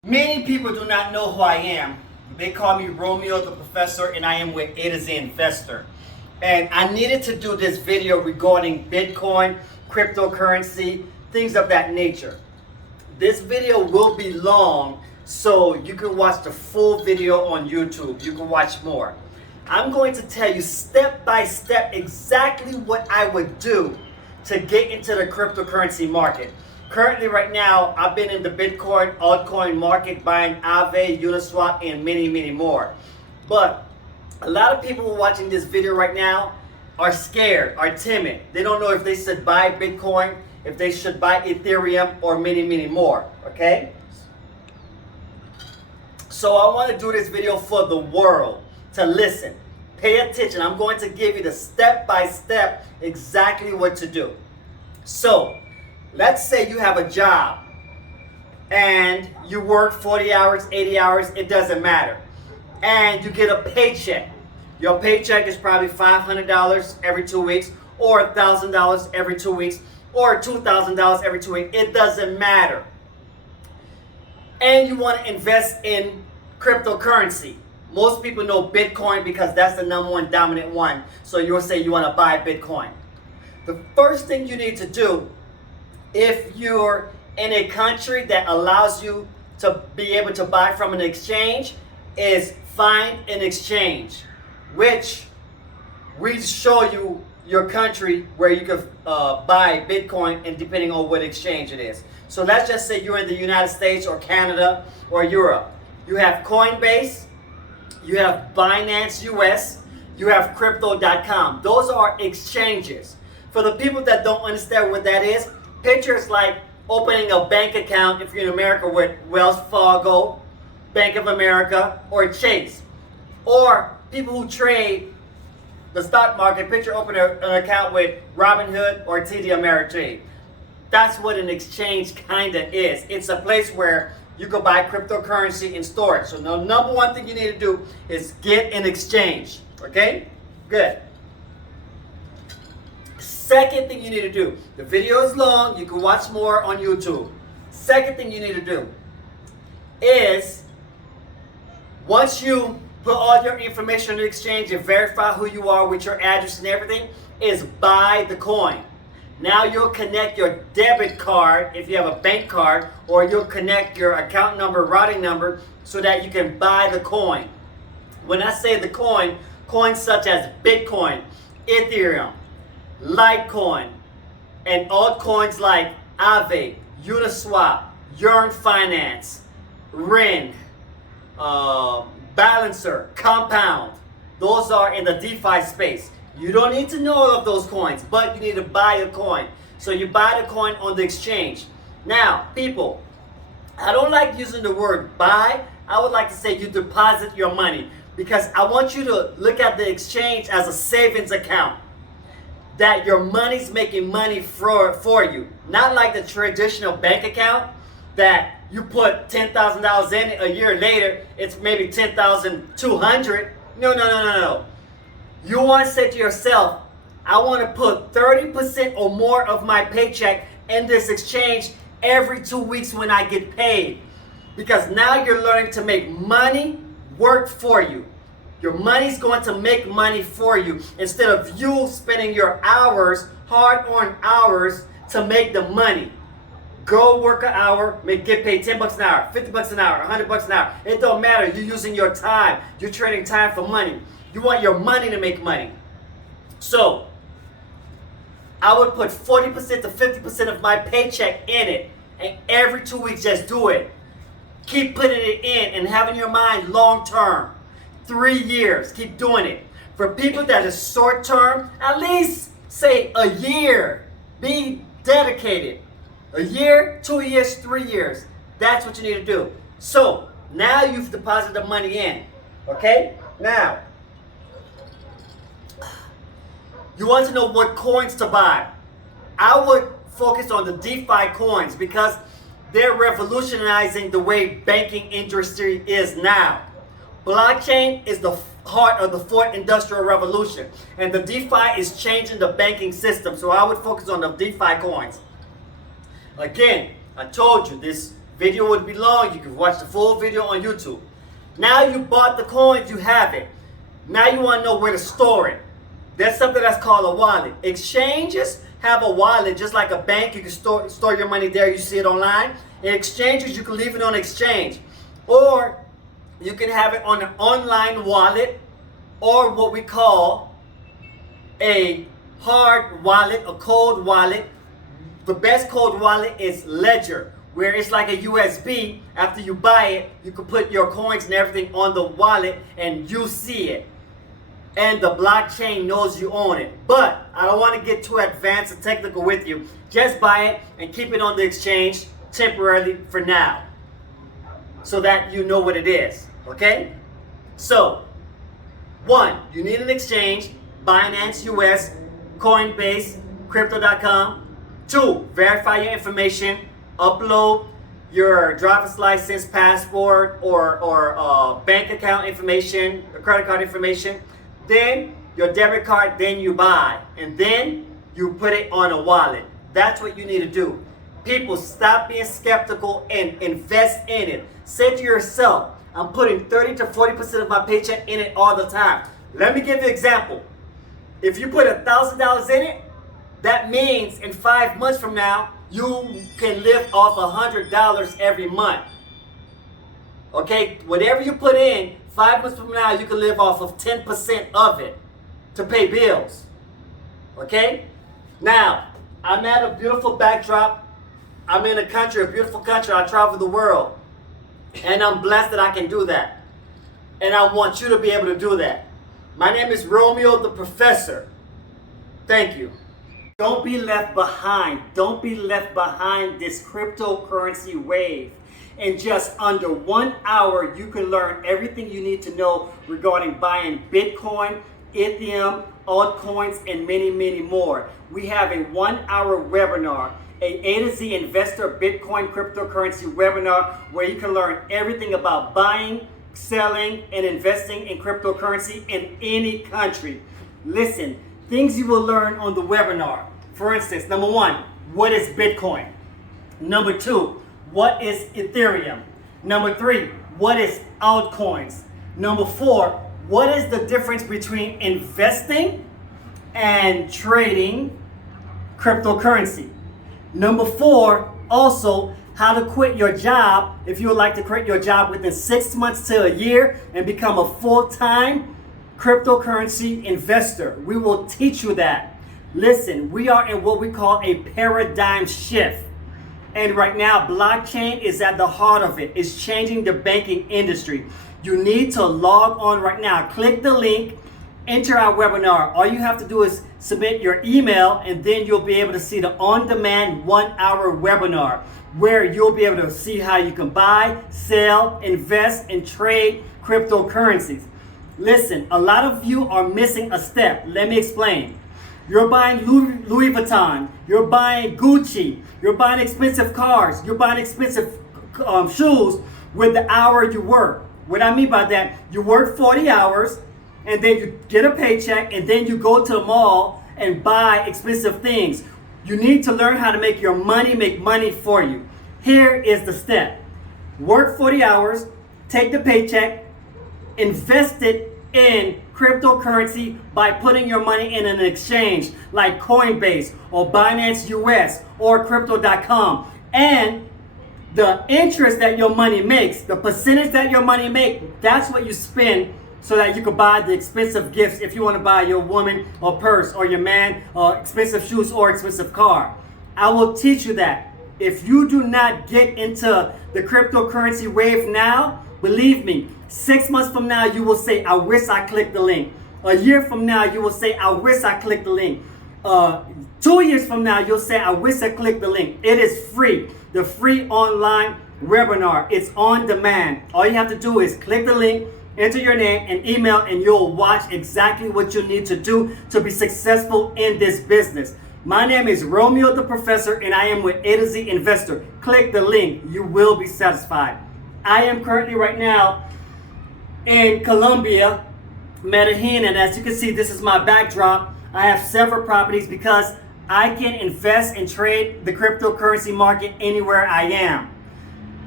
Many people do not know who I am. They call me Romeo the Professor, and I am with A to Z Investor. And I needed to do this video regarding Bitcoin, cryptocurrency, things of that nature. This video will be long, so you can watch the full video on YouTube. You can watch more. I'm going to tell you step by step exactly what I would do to get into the cryptocurrency market. Currently, right now, I've been in the Bitcoin altcoin market buying Aave, Uniswap, and many more. But a lot of people watching this video right now are scared, are timid. They don't know if they should buy Bitcoin, if they should buy Ethereum, or many more, okay? So I want to do this video for the world to listen. Pay attention. I'm going to give you the step by step exactly what to do. So, let's say you have a job and you work 40 hours, 80 hours, it doesn't matter. And you get a paycheck. Your paycheck is probably $500 every 2 weeks, or $1,000 every 2 weeks, or $2,000 every 2 weeks. It doesn't matter. And you want to invest in cryptocurrency. Most people know Bitcoin because that's the #1 dominant one. So you'll say you want to buy Bitcoin. The first thing you need to do, if you're in a country that allows you to be able to buy from an exchange, is find an exchange, which we show you your country where you can buy Bitcoin, and depending on what exchange it is. So let's just say you're in the United States or Canada or Europe. You have Coinbase, you have Binance US, you have crypto.com. Those are exchanges. For the people that don't understand what that is, picture it's like opening a bank account if you're in America with Wells Fargo, Bank of America, or Chase. Or people who trade the stock market, picture opening an account with Robinhood or TD Ameritrade. That's what an exchange kind of is. It's a place where you can buy cryptocurrency and store it. So the #1 thing you need to do is get an exchange. Okay? Good. Second thing you need to do, the video is long, you can watch more on YouTube. Second thing you need to do is, once you put all your information on the exchange and verify who you are with your address and everything, is buy the coin. Now you'll connect your debit card if you have a bank card, or you'll connect your account number, routing number, so that you can buy the coin. When I say the coin, coins such as Bitcoin, Ethereum, Litecoin, and altcoins like Aave, Uniswap, Yearn Finance, Ren, Balancer, Compound. Those are in the DeFi space. You don't need to know all of those coins, but you need to buy a coin. So you buy the coin on the exchange. Now, people, I don't like using the word buy. I would like to say you deposit your money, because I want you to look at the exchange as a savings account. That your money's making money for you. Not like the traditional bank account that you put $10,000 in it, a year later, it's maybe $10,200. No. You want to say to yourself, I want to put 30% or more of my paycheck in this exchange every 2 weeks when I get paid. Because now you're learning to make money work for you. Your money's going to make money for you instead of you spending your hours, hard-earned hours, to make the money. Go work an hour, get paid $10 an hour, $50 an hour, $100 an hour. It don't matter. You're using your time. You're trading time for money. You want your money to make money. So, I would put 40% to 50% of my paycheck in it. And every 2 weeks, just do it. Keep putting it in and having your mind long term. 3 years, keep doing it. For people that is short term, at least say a year. Be dedicated. A year, 2 years, 3 years. That's what you need to do. So, now you've deposited the money in. Okay? Now, you want to know what coins to buy. I would focus on the DeFi coins because they're revolutionizing the way banking industry is now. Blockchain is the heart of the fourth industrial revolution, and the DeFi is changing the banking system. So I would focus on the DeFi coins. Again, I told you this Video would be long. You can watch the full video on YouTube. Now you bought the coins, you have it. Now you want to know where to store it. That's something that's called a wallet. Exchanges have a wallet, just like a bank. You can store your money there. You see it online. In exchanges, you can leave it on exchange. Or you can have it on an online wallet, or what we call a hard wallet, a cold wallet. The best cold wallet is Ledger, where it's like a USB. After you buy it, you can put your coins and everything on the wallet and you see it. And the blockchain knows you own it. But I don't want to get too advanced and technical with you. Just buy it and keep it on the exchange temporarily for now, so that you know what it is. Okay? So, 1, you need an exchange, Binance US, Coinbase, Crypto.com. 2, verify your information, upload your driver's license, passport, or bank account information, credit card information, then your debit card, then you buy, and then you put it on a wallet. That's what you need to do. People, stop being skeptical and invest in it. Say to yourself, I'm putting 30 to 40% of my paycheck in it all the time. Let me give you an example. If you put $1,000 in it, that means in 5 months from now, you can live off $100 every month. Okay? Whatever you put in, 5 months from now, you can live off of 10% of it to pay bills. Okay? Now, I'm at a beautiful backdrop. I'm in a country, a beautiful country. I travel the world. And I'm blessed that I can do that. And I want you to be able to do that. My name is Romeo the Professor. Thank you. Don't be left behind. Don't be left behind this cryptocurrency wave. In just under 1 hour, you can learn everything you need to know regarding buying Bitcoin, Ethereum, altcoins, and many, many more. We have a 1 hour webinar, A to Z Investor Bitcoin Cryptocurrency webinar, where you can learn everything about buying, selling, and investing in cryptocurrency in any country. Listen, things you will learn on the webinar. For instance, number 1, what is Bitcoin? Number 2, what is Ethereum? Number 3, what is altcoins? Number 4, what is the difference between investing and trading cryptocurrency? Number 4, also how to quit your job if you would like to quit your job within 6 months to a year and become a full-time cryptocurrency investor. We will teach you that. Listen, we are in what we call a paradigm shift. And right now, blockchain is at the heart of it. It's changing the banking industry. You need to log on right now. Click the link, enter our webinar. All you have to do is submit your email, and then you'll be able to see the on-demand 1 hour webinar, where you'll be able to see how you can buy, sell, invest, and trade cryptocurrencies. Listen, a lot of you are missing a step. Let me explain. You're buying Louis Vuitton, you're buying Gucci, you're buying expensive cars, you're buying expensive shoes with the hour you work. What I mean by that, you work 40 hours and then you get a paycheck and then you go to the mall and buy expensive things. You need to learn how to make your money make money for you. Here is the step. Work 40 hours, take the paycheck, invest it in cryptocurrency by putting your money in an exchange like Coinbase or Binance US or Crypto.com. And the interest that your money makes, the percentage that your money makes, that's what you spend so that you can buy the expensive gifts if you want to buy your woman a purse or your man expensive shoes or expensive car. I will teach you that. If you do not get into the cryptocurrency wave now, believe me, 6 months from now, you will say, I wish I clicked the link. A year from now, you will say, I wish I clicked the link. 2 years from now, you'll say, I wish I clicked the link. It is free. The free online webinar. It's on demand. All you have to do is click the link, enter your name and email, and you'll watch exactly what you need to do to be successful in this business. My name is Romeo the Professor, and I am with A to Z Investor. Click the link. You will be satisfied. I am currently right now in Colombia, Medellin, and as you can see, this is my backdrop. I have several properties because I can invest and trade the cryptocurrency market anywhere I am.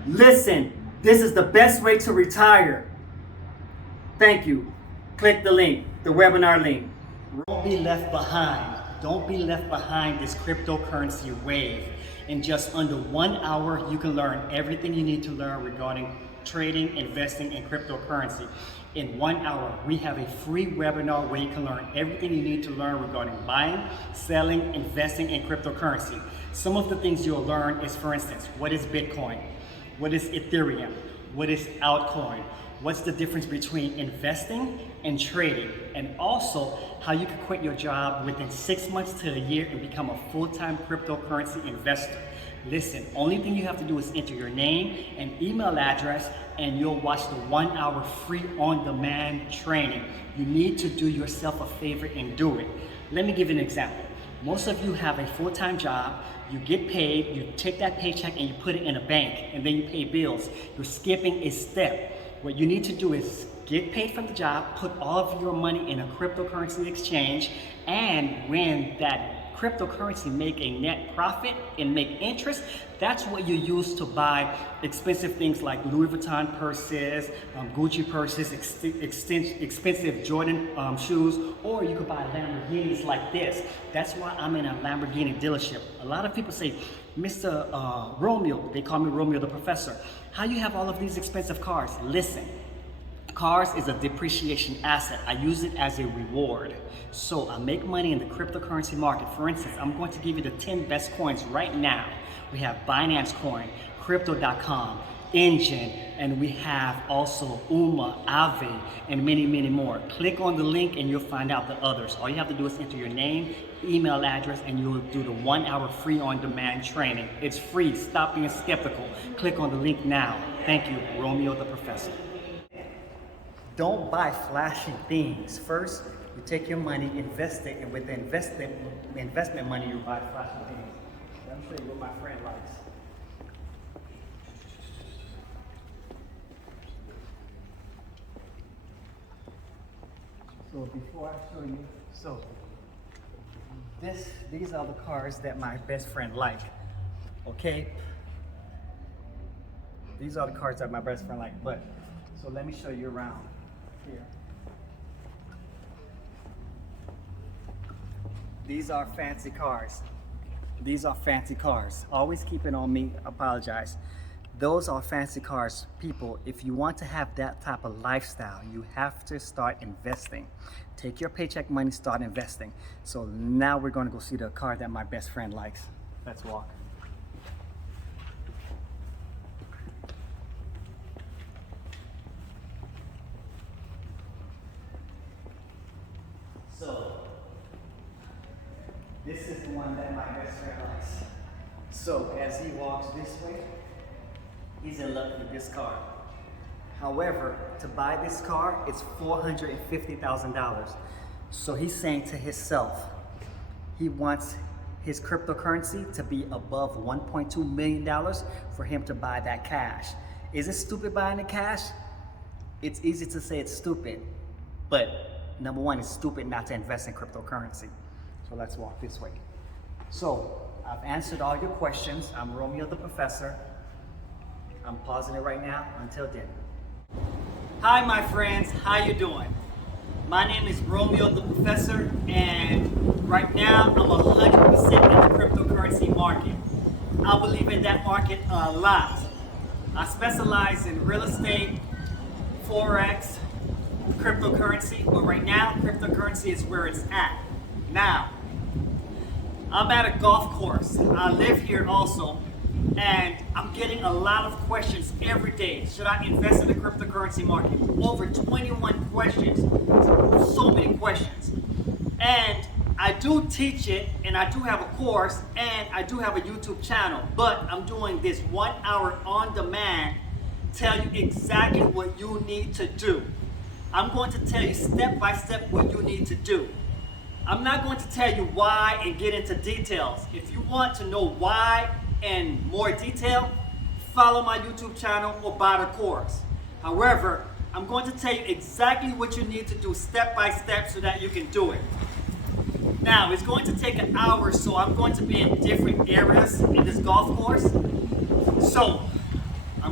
Listen, this is the best way to retire. Thank you. Click the link, the webinar link. Don't be left behind. Don't be left behind this cryptocurrency wave. In just under 1 hour, you can learn everything you need to learn regarding trading, investing, in cryptocurrency. In 1 hour, we have a free webinar where you can learn everything you need to learn regarding buying, selling, investing in cryptocurrency. Some of the things you'll learn is, for instance, what is Bitcoin? What is Ethereum? What is altcoin? What's the difference between investing and trading? And also how you can quit your job within 6 months to a year and become a full-time cryptocurrency investor. Listen, only thing you have to do is enter your name and email address and you'll watch the 1 hour free on-demand training. You need to do yourself a favor and do it. Let me give you an example. Most of you have a full-time job, you get paid, you take that paycheck and you put it in a bank and then you pay bills. You're skipping a step. What you need to do is get paid from the job, put all of your money in a cryptocurrency exchange, and when that cryptocurrency make a net profit and make interest, that's what you use to buy expensive things like Louis Vuitton purses, Gucci purses, expensive Jordan shoes, or you could buy Lamborghinis like this. That's why I'm in a Lamborghini dealership. A lot of people say, Mr. Romeo, they call me Romeo the Professor, how you have all of these expensive cars? Listen, cars is a depreciation asset. I use it as a reward. So I make money in the cryptocurrency market. For instance, I'm going to give you the 10 best coins right now. We have Binance Coin, Crypto.com, Engine, and we have also UMA, Aave, and many, many more. Click on the link and you'll find out the others. All you have to do is enter your name, email address, and you'll do the 1 hour free on-demand training. It's free. Stop being skeptical. Click on the link now. Thank you, Romeo the Professor. Don't buy flashy things. First, you take your money, invest it, and with the investment money, you buy flashy things. Let me show you what my friend likes. So before I show you, these are the cars that my best friend like. Okay? These are the cars that my best friend like. So let me show you around here. These are fancy cars. These are fancy cars. Always keep it on me. Apologize. Those are fancy cars. People, if you want to have that type of lifestyle, you have to start investing. Take your paycheck money, start investing. So now we're going to go see the car that my best friend likes. Let's walk. So this is the one that my best friend likes. So as he walks this way, he's in love with this car. However, to buy this car, it's $450,000. So he's saying to himself, he wants his cryptocurrency to be above $1.2 million for him to buy that cash. Is it stupid buying the cash? It's easy to say it's stupid, but number one, it's stupid not to invest in cryptocurrency. So let's walk this way. So I've answered all your questions. I'm Romeo the Professor. I'm pausing it right now until then. Hi my friends, how you doing? My name is Romeo the Professor, and right now I'm 100% in the cryptocurrency market. I believe in that market a lot. I specialize in real estate, Forex, cryptocurrency, but right now cryptocurrency is where it's at. Now, I'm at a golf course. I live here also, and I'm getting a lot of questions every day. Should I invest in the cryptocurrency market? Over 21 questions. So many questions. And I do teach it, and I do have a course, and I do have a YouTube channel, but I'm doing this 1 hour on demand, tell you exactly what you need to do. I'm going to tell you step by step what you need to do. I'm not going to tell you why and get into details. If you want to know why and more detail, follow my YouTube channel or buy the course. However, I'm going to tell you exactly what you need to do step by step so that you can do it. Now, it's going to take an hour, so I'm going to be in different areas in this golf course. So, I'm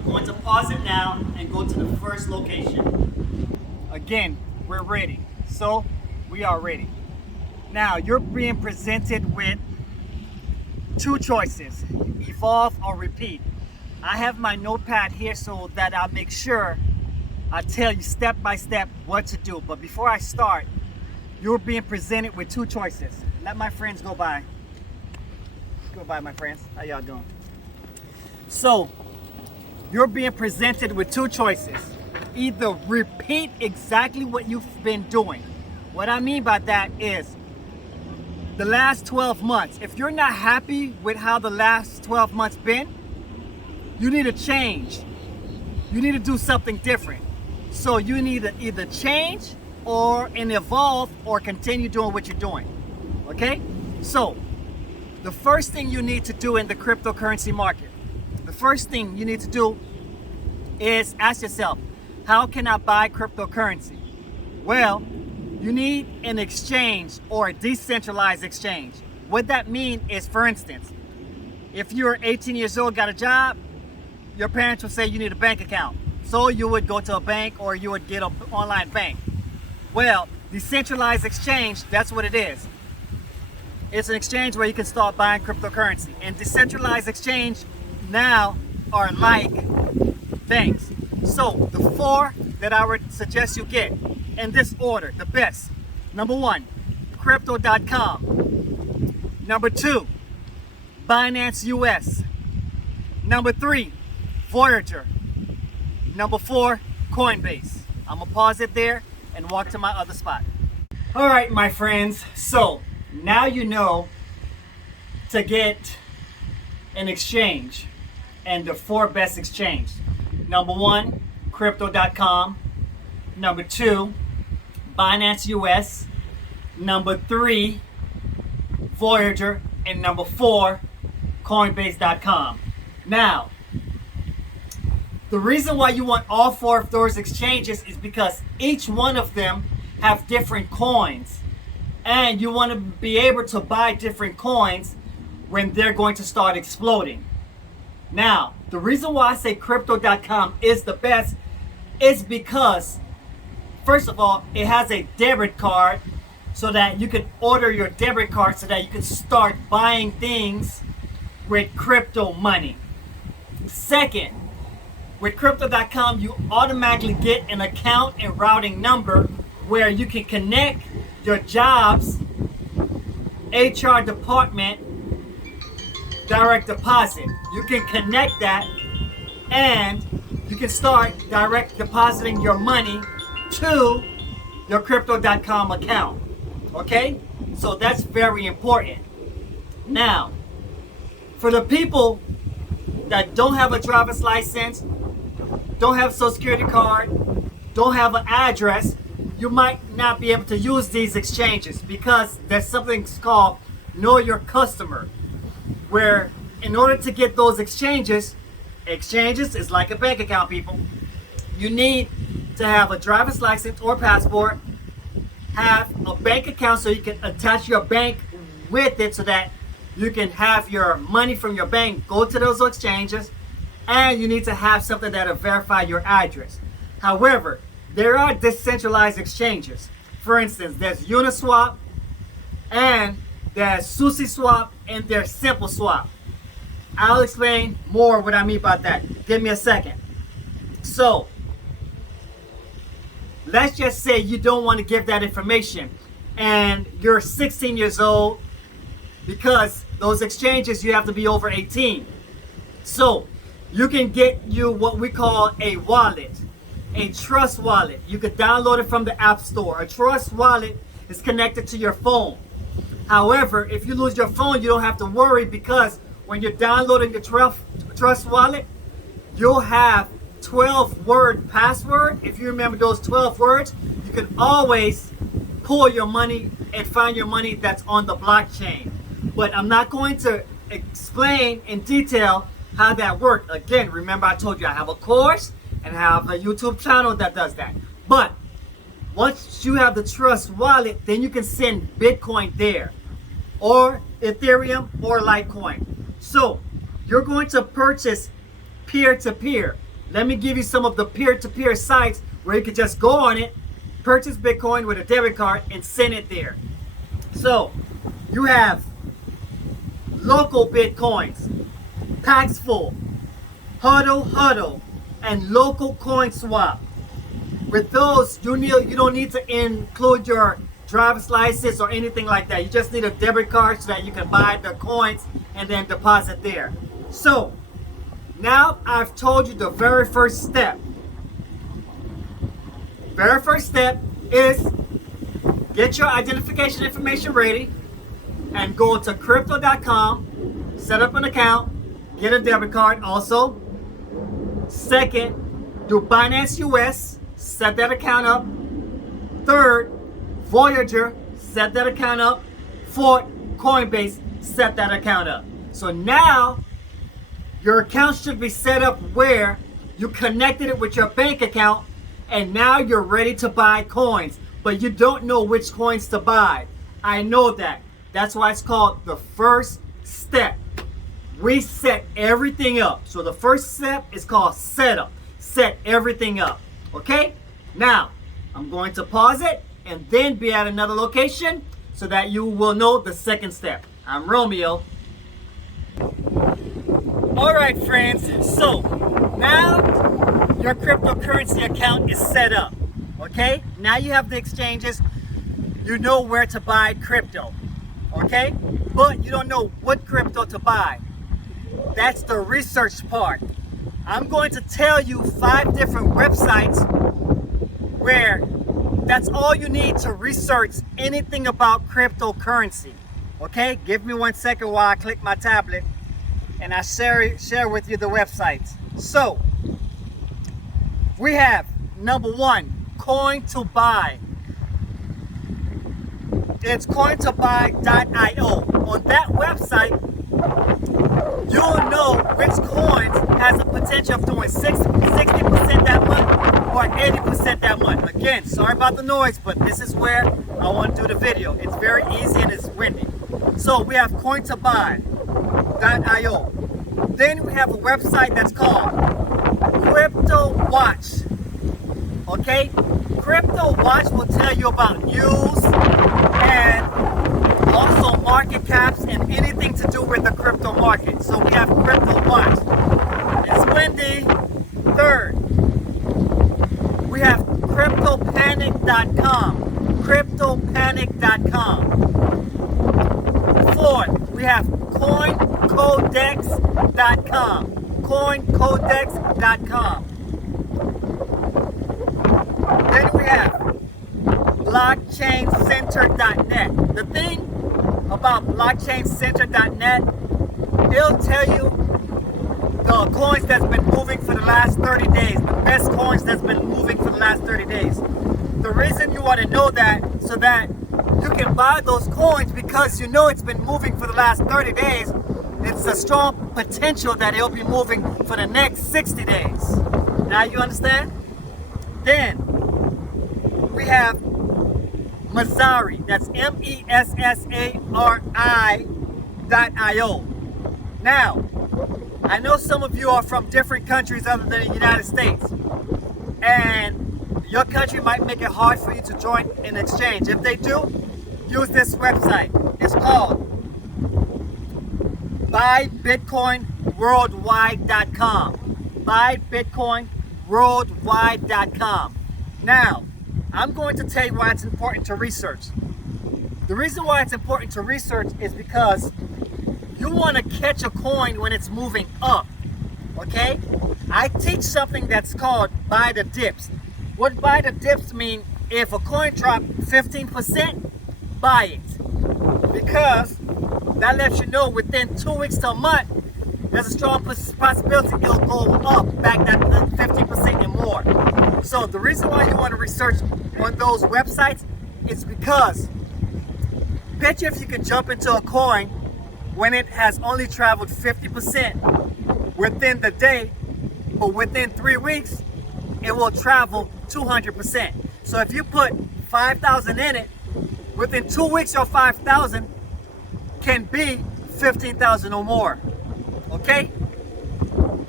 I'm going to pause it now and go to the first location. Again, we're ready. So we are ready. Now you're being presented with two choices, evolve or repeat. I have my notepad here so that I'll make sure I tell you step by step what to do. But before I start, you're being presented with two choices. Let my friends go by. Go by, my friends. How y'all doing? So, you're being presented with two choices. Either repeat exactly what you've been doing. What I mean by that is the last 12 months. If you're not happy with how the last 12 months been, you need to change. You need to do something different. So you need to either change and evolve or continue doing what you're doing. Okay? So, the first thing you need to do in the cryptocurrency market, the first thing you need to do is ask yourself, how can I buy cryptocurrency? Well, you need an exchange or a decentralized exchange. What that means is, for instance, if you're 18 years old, got a job, your parents would say you need a bank account. So you would go to a bank or you would get an online bank. Well, decentralized exchange, that's what it is. It's an exchange where you can start buying cryptocurrency. And decentralized exchange now are like banks. So the four that I would suggest you get in this order, the best. Number one, crypto.com. Number two, Binance US. Number three, Voyager. Number four, Coinbase. I'm gonna pause it there and walk to my other spot. All right, my friends. So now you know to get an exchange and the four best exchange. Number one, crypto.com. Number two, Binance US. Number three, Voyager. And number four, Coinbase.com. Now, the reason why you want all four of those exchanges is because each one of them have different coins. And you want to be able to buy different coins when they're going to start exploding. Now, the reason why I say crypto.com is the best is because, first of all, it has a debit card so that you can order your debit card so that you can start buying things with crypto money. Second, with crypto.com, you automatically get an account and routing number where you can connect your job's HR department direct deposit. You can connect that and you can start direct depositing your money to your crypto.com account. Okay? So that's very important. Now, for the people that don't have a driver's license, don't have a social security card, don't have an address, you might not be able to use these exchanges because there's something called know your customer, where in order to get those exchanges is like a bank account, people. You need to have a driver's license or passport, have a bank account so you can attach your bank with it so that you can have your money from your bank go to those exchanges, and you need to have something that'll verify your address. However, there are decentralized exchanges. For instance, there's Uniswap, and there's SushiSwap, and there's SimpleSwap. I'll explain more what I mean by that. Give me a second. So, let's just say you don't want to give that information, and you're 16 years old, because those exchanges you have to be over 18. So, you can get you what we call a wallet. A trust wallet. You could download it from the App Store. A trust wallet is connected to your phone. However, if you lose your phone, you don't have to worry, because when you're downloading your trust wallet, you'll have 12-word password. If you remember those 12 words, you can always pull your money and find your money that's on the blockchain. But I'm not going to explain in detail how that works. Again, remember I told you I have a course and have a YouTube channel that does that. But once you have the trust wallet, then you can send Bitcoin there, or Ethereum, or Litecoin. So you're going to purchase peer-to-peer. let me give you some of the peer-to-peer sites where you can just go on it, purchase Bitcoin with a debit card, and send it there. So you have local Bitcoins, Paxful, Huddle, and local coin swap. With those, you don't need to include your driver's license or anything like that. You just need a debit card so that you can buy the coins and then deposit there. So now I've told you the very first step. Very first step is get your identification information ready and go to crypto.com, set up an account, get a debit card also. Second, do Binance US, set that account up. Third, Voyager, set that account up. Fourth, Coinbase, set that account up. So now your account should be set up where you connected it with your bank account, and now you're ready to buy coins, but you don't know which coins to buy. I know that. That's why it's called the first step. We set everything up. So the first step is called setup. Set everything up. Okay? Now, I'm going to pause it and then be at another location so that you will know the second step. I'm Romeo. All right, friends. So now your cryptocurrency account is set up. Okay? Now you have the exchanges. You know where to buy crypto. Okay? But you don't know what crypto to buy. That's the research part. I'm going to tell you 5 different websites where that's all you need to research anything about cryptocurrency. Okay? Give me 1 second while I click my tablet and I share with you the websites. So, we have number 1, Coin to Buy. It's cointobuy.io. On that website, you'll know which coins has a potential of doing 60% that month or 80% that month. Again, sorry about the noise, but this is where I want to do the video. It's very easy and it's windy. So we have cointobuy.io. Then we have a website that's called Crypto Watch. Okay? Crypto Watch will tell you about news and also market caps and anything to do with the crypto market. So we have Crypto Watch. It's windy. Third, we have CryptoPanic.com. CryptoPanic.com. Fourth, we have CoinCodex.com. CoinCodex.com. Then we have BlockchainCenter.net. The thing about BlockchainCenter.net, it'll tell you the coins that's been moving for the last 30 days, the best coins that's been moving for the last 30 days. The reason you want to know that, so that you can buy those coins because you know it's been moving for the last 30 days, it's a strong potential that it'll be moving for the next 60 days. Now you understand? Then we have Messari. That's MESSARI.io. Now, I know some of you are from different countries other than the United States, and your country might make it hard for you to join an exchange. If they do, use this website. It's called buybitcoinworldwide.com. buybitcoinworldwide.com. Now, I'm going to tell you why it's important to research. The reason why it's important to research is because you want to catch a coin when it's moving up. Okay? I teach something that's called buy the dips. What buy the dips mean? If a coin drops 15%, buy it. Because that lets you know within 2 weeks to a month, there's a strong possibility it'll go up back that 50% and more. So the reason why you want to research on those websites is because bet you if you can jump into a coin when it has only traveled 50% within the day, but within 3 weeks, it will travel 200%. So if you put 5,000 in it, within 2 weeks your 5,000 can be 15,000 or more. Okay?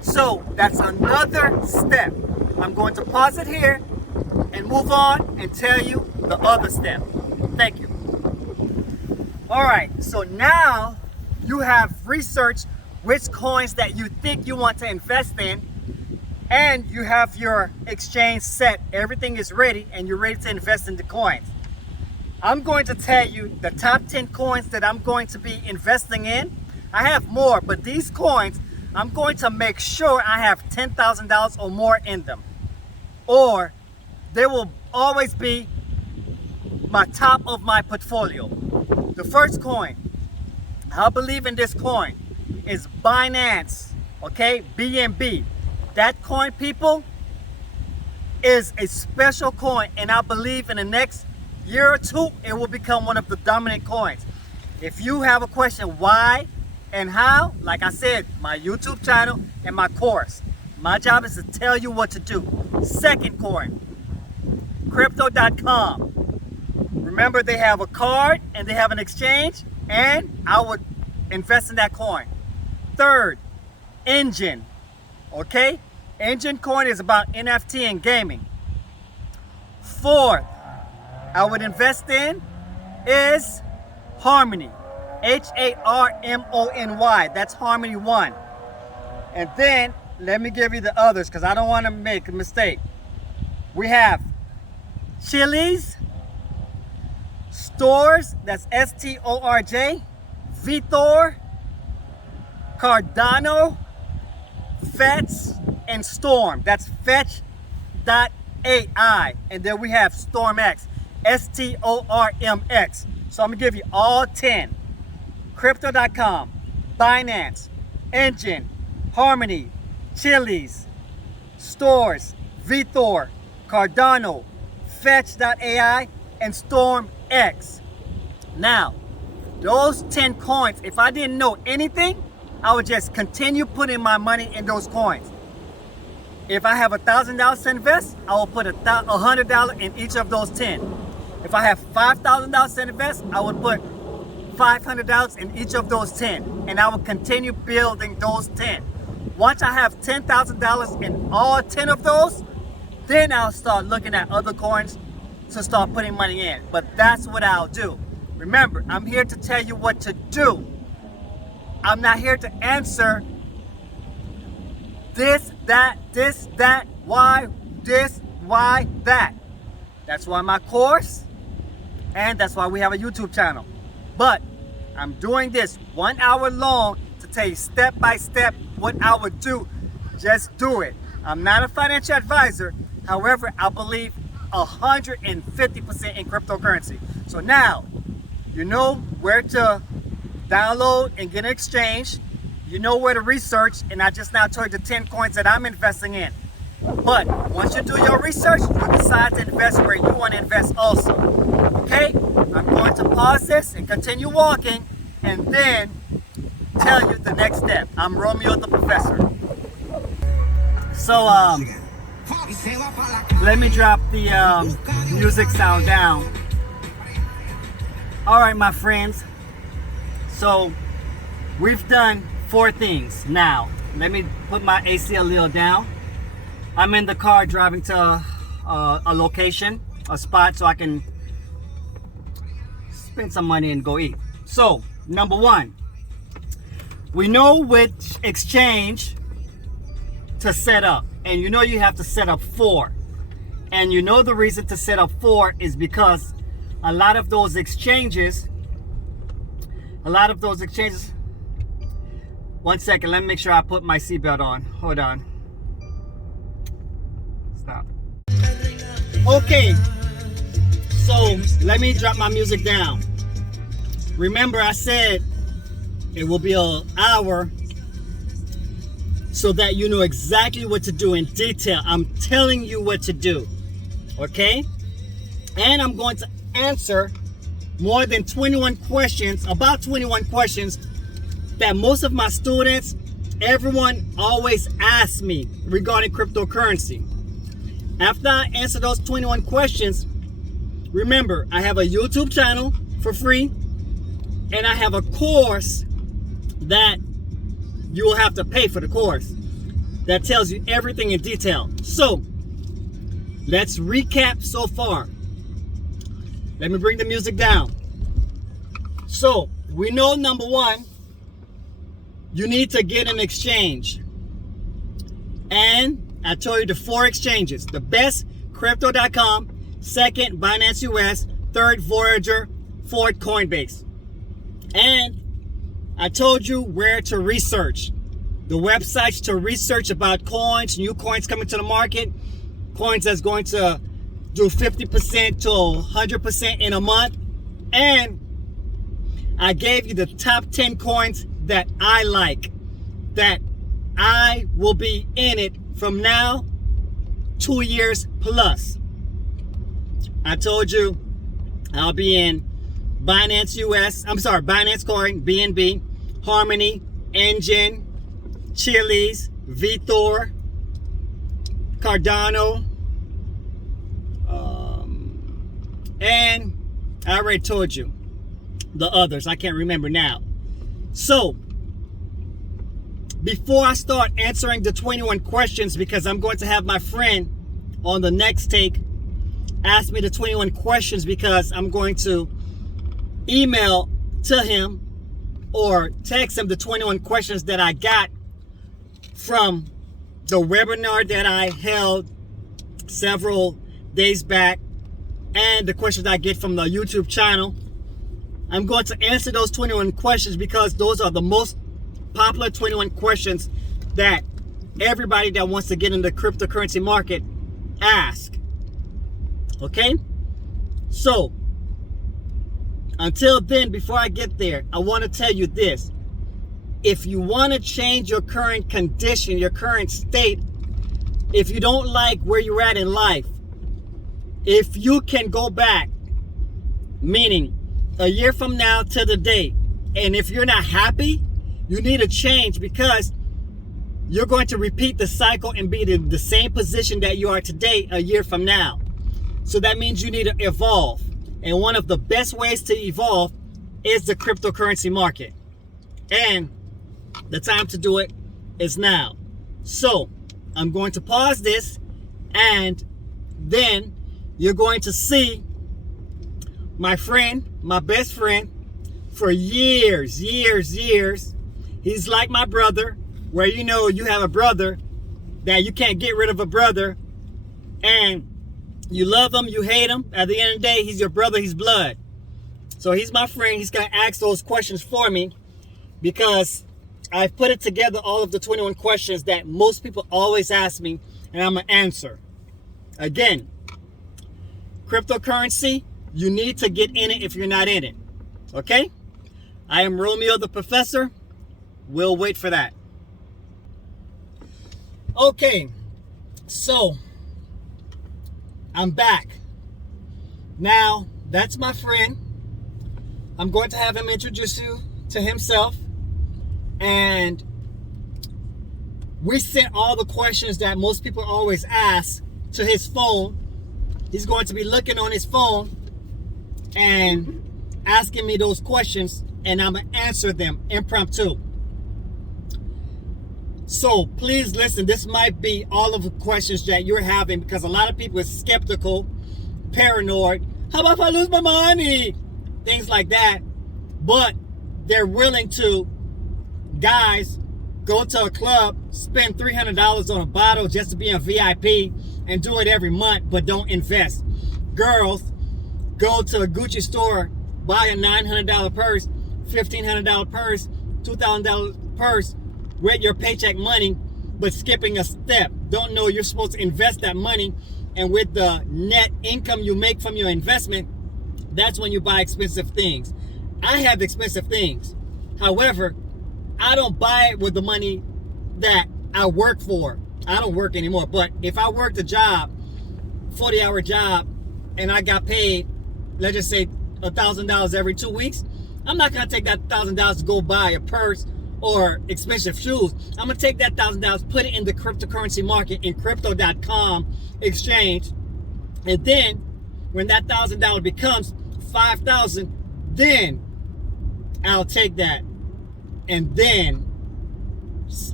So that's another step. I'm going to pause it here and move on and tell you the other step. Thank you. All right, so now you have researched which coins that you think you want to invest in, and you have your exchange set. Everything is ready and you're ready to invest in the coins. I'm going to tell you the top 10 coins that I'm going to be investing in. I have more, but these coins, I'm going to make sure I have $10,000 or more in them, or they will always be my top of my portfolio. The first coin, I believe in this coin, is Binance, okay, BNB. That coin, people, is a special coin, and I believe in the next year or two, it will become one of the dominant coins. If you have a question why and how, like I said, my YouTube channel and my course, my job is to tell you what to do. Second coin, Crypto.com. Remember, they have a card and they have an exchange, and I would invest in that coin. Third, Engine. Okay? Engine coin is about NFT and gaming. Fourth, I would invest in is Harmony. Harmony. That's Harmony 1. And then, let me give you the others because I don't want to make a mistake. We have Chili's, Stores, that's STORJ, Vitor, Cardano, Fetch, and Storm. That's Fetch.ai. And then we have StormX, STORMX. So I'm going to give you all 10. Crypto.com, Binance, Engine, Harmony, Chili's, Stores, Vitor, Cardano, Fetch.ai, and StormX. Now, those 10 coins, if I didn't know anything, I would just continue putting my money in those coins. If I have $1,000 to invest, I will put $100 in each of those 10. If I have $5,000 to invest, I would put $500 in each of those 10. And I will continue building those 10. Once I have $10,000 in all 10 of those, then I'll start looking at other coins to start putting money in. But that's what I'll do. Remember, I'm here to tell you what to do. I'm not here to answer this, that, why this, why that. That's why my course, and that's why we have a YouTube channel. But I'm doing this 1 hour long to tell you step by step what I would do. Just do it. I'm not a financial advisor. However, I believe 150% in cryptocurrency. So now, you know where to download and get an exchange. You know where to research, and I just now told you the 10 coins that I'm investing in. But once you do your research, you decide to invest where you want to invest also. Okay? I'm going to pause this and continue walking, and then tell you the next step. I'm Romeo the Professor. So, let me drop the music sound down. All right, my friends. So, we've done 4 things. Now, let me put my AC a little down. I'm in the car driving to a location, a spot, so I can spend some money and go eat. So, number 1, we know which exchange to set up. And you know you have to set up 4. And you know the reason to set up 4 is because a lot of those exchanges, one second, let me make sure I put my seatbelt on. Hold on. Stop. Okay, so let me drop my music down. Remember, I said it will be an hour so that you know exactly what to do in detail. I'm telling you what to do, okay? And I'm going to answer more than 21 questions, about 21 questions that most of my students, everyone always asks me regarding cryptocurrency. After I answer those 21 questions, remember, I have a YouTube channel for free, and I have a course that you will have to pay for the course. that tells you everything in detail. So let's recap so far. Let me bring the music down. So we know, number one, you need to get an exchange. And I told you the four exchanges. The best, Crypto.com. Second, Binance US. Third, Voyager. Fourth, Coinbase. And I told you where to research. The websites to research about coins, new coins coming to the market, coins that's going to do 50% to 100% in a month. And I gave you the top 10 coins that I like, that I will be in it from now 2 years plus. I told you I'll be in Binance Coin, BNB, Harmony, Engine, Chiliz, VThor, Cardano, and I already told you the others. I can't remember now. So before I start answering the 21 questions, because I'm going to have my friend on the next take ask me the 21 questions, because I'm going to email to him or text him the 21 questions that I got from the webinar that I held several days back, and the questions I get from the YouTube channel. I'm going to answer those 21 questions because those are the most popular 21 questions that everybody that wants to get in the cryptocurrency market ask. Okay? So, until then, before I get there, I want to tell you this. If you want to change your current condition, your current state, if you don't like where you're at in life, if you can go back, meaning a year from now to the date, and if you're not happy, you need a change, because you're going to repeat the cycle and be in the same position that you are today a year from now. So that means you need to evolve. And one of the best ways to evolve is the cryptocurrency market. And the time to do it is now. So I'm going to pause this, and then you're going to see my friend, my best friend, for years. He's like my brother, where you know you have a brother that you can't get rid of, a brother, and you love him, you hate him. At the end of the day, he's your brother, he's blood. So he's my friend. He's going to ask those questions for me, because I've put it together, all of the 21 questions that most people always ask me, and I'm going to answer. Again, cryptocurrency, you need to get in it if you're not in it. Okay? I am Romeo the Professor. We'll wait for that. Okay, so I'm back. Now, that's my friend. I'm going to have him introduce you to himself. And we sent all the questions that most people always ask to his phone. He's going to be looking on his phone and asking me those questions, and I'm going to answer them impromptu. So please listen. This might be all of the questions that you're having, because a lot of people are skeptical, paranoid. How about if I lose my money? Things like that. But they're willing to, guys, go to a club, spend $300 on a bottle just to be a VIP, and do it every month, but don't invest. Girls, go to a Gucci store, buy a $900 purse, $1,500 purse, $2,000 purse, with your paycheck money, but skipping a step. Don't know you're supposed to invest that money, and with the net income you make from your investment, that's when you buy expensive things. I have expensive things. However, I don't buy it with the money that I work for. I don't work anymore, but if I worked a job, 40-hour job, and I got paid, let's just say $1,000 every 2 weeks, I'm not gonna take that $1,000 to go buy a purse or expensive shoes. I'm gonna take that $1,000, put it in the cryptocurrency market in Crypto.com exchange, and then when that $1,000 becomes $5,000, then I'll take that and then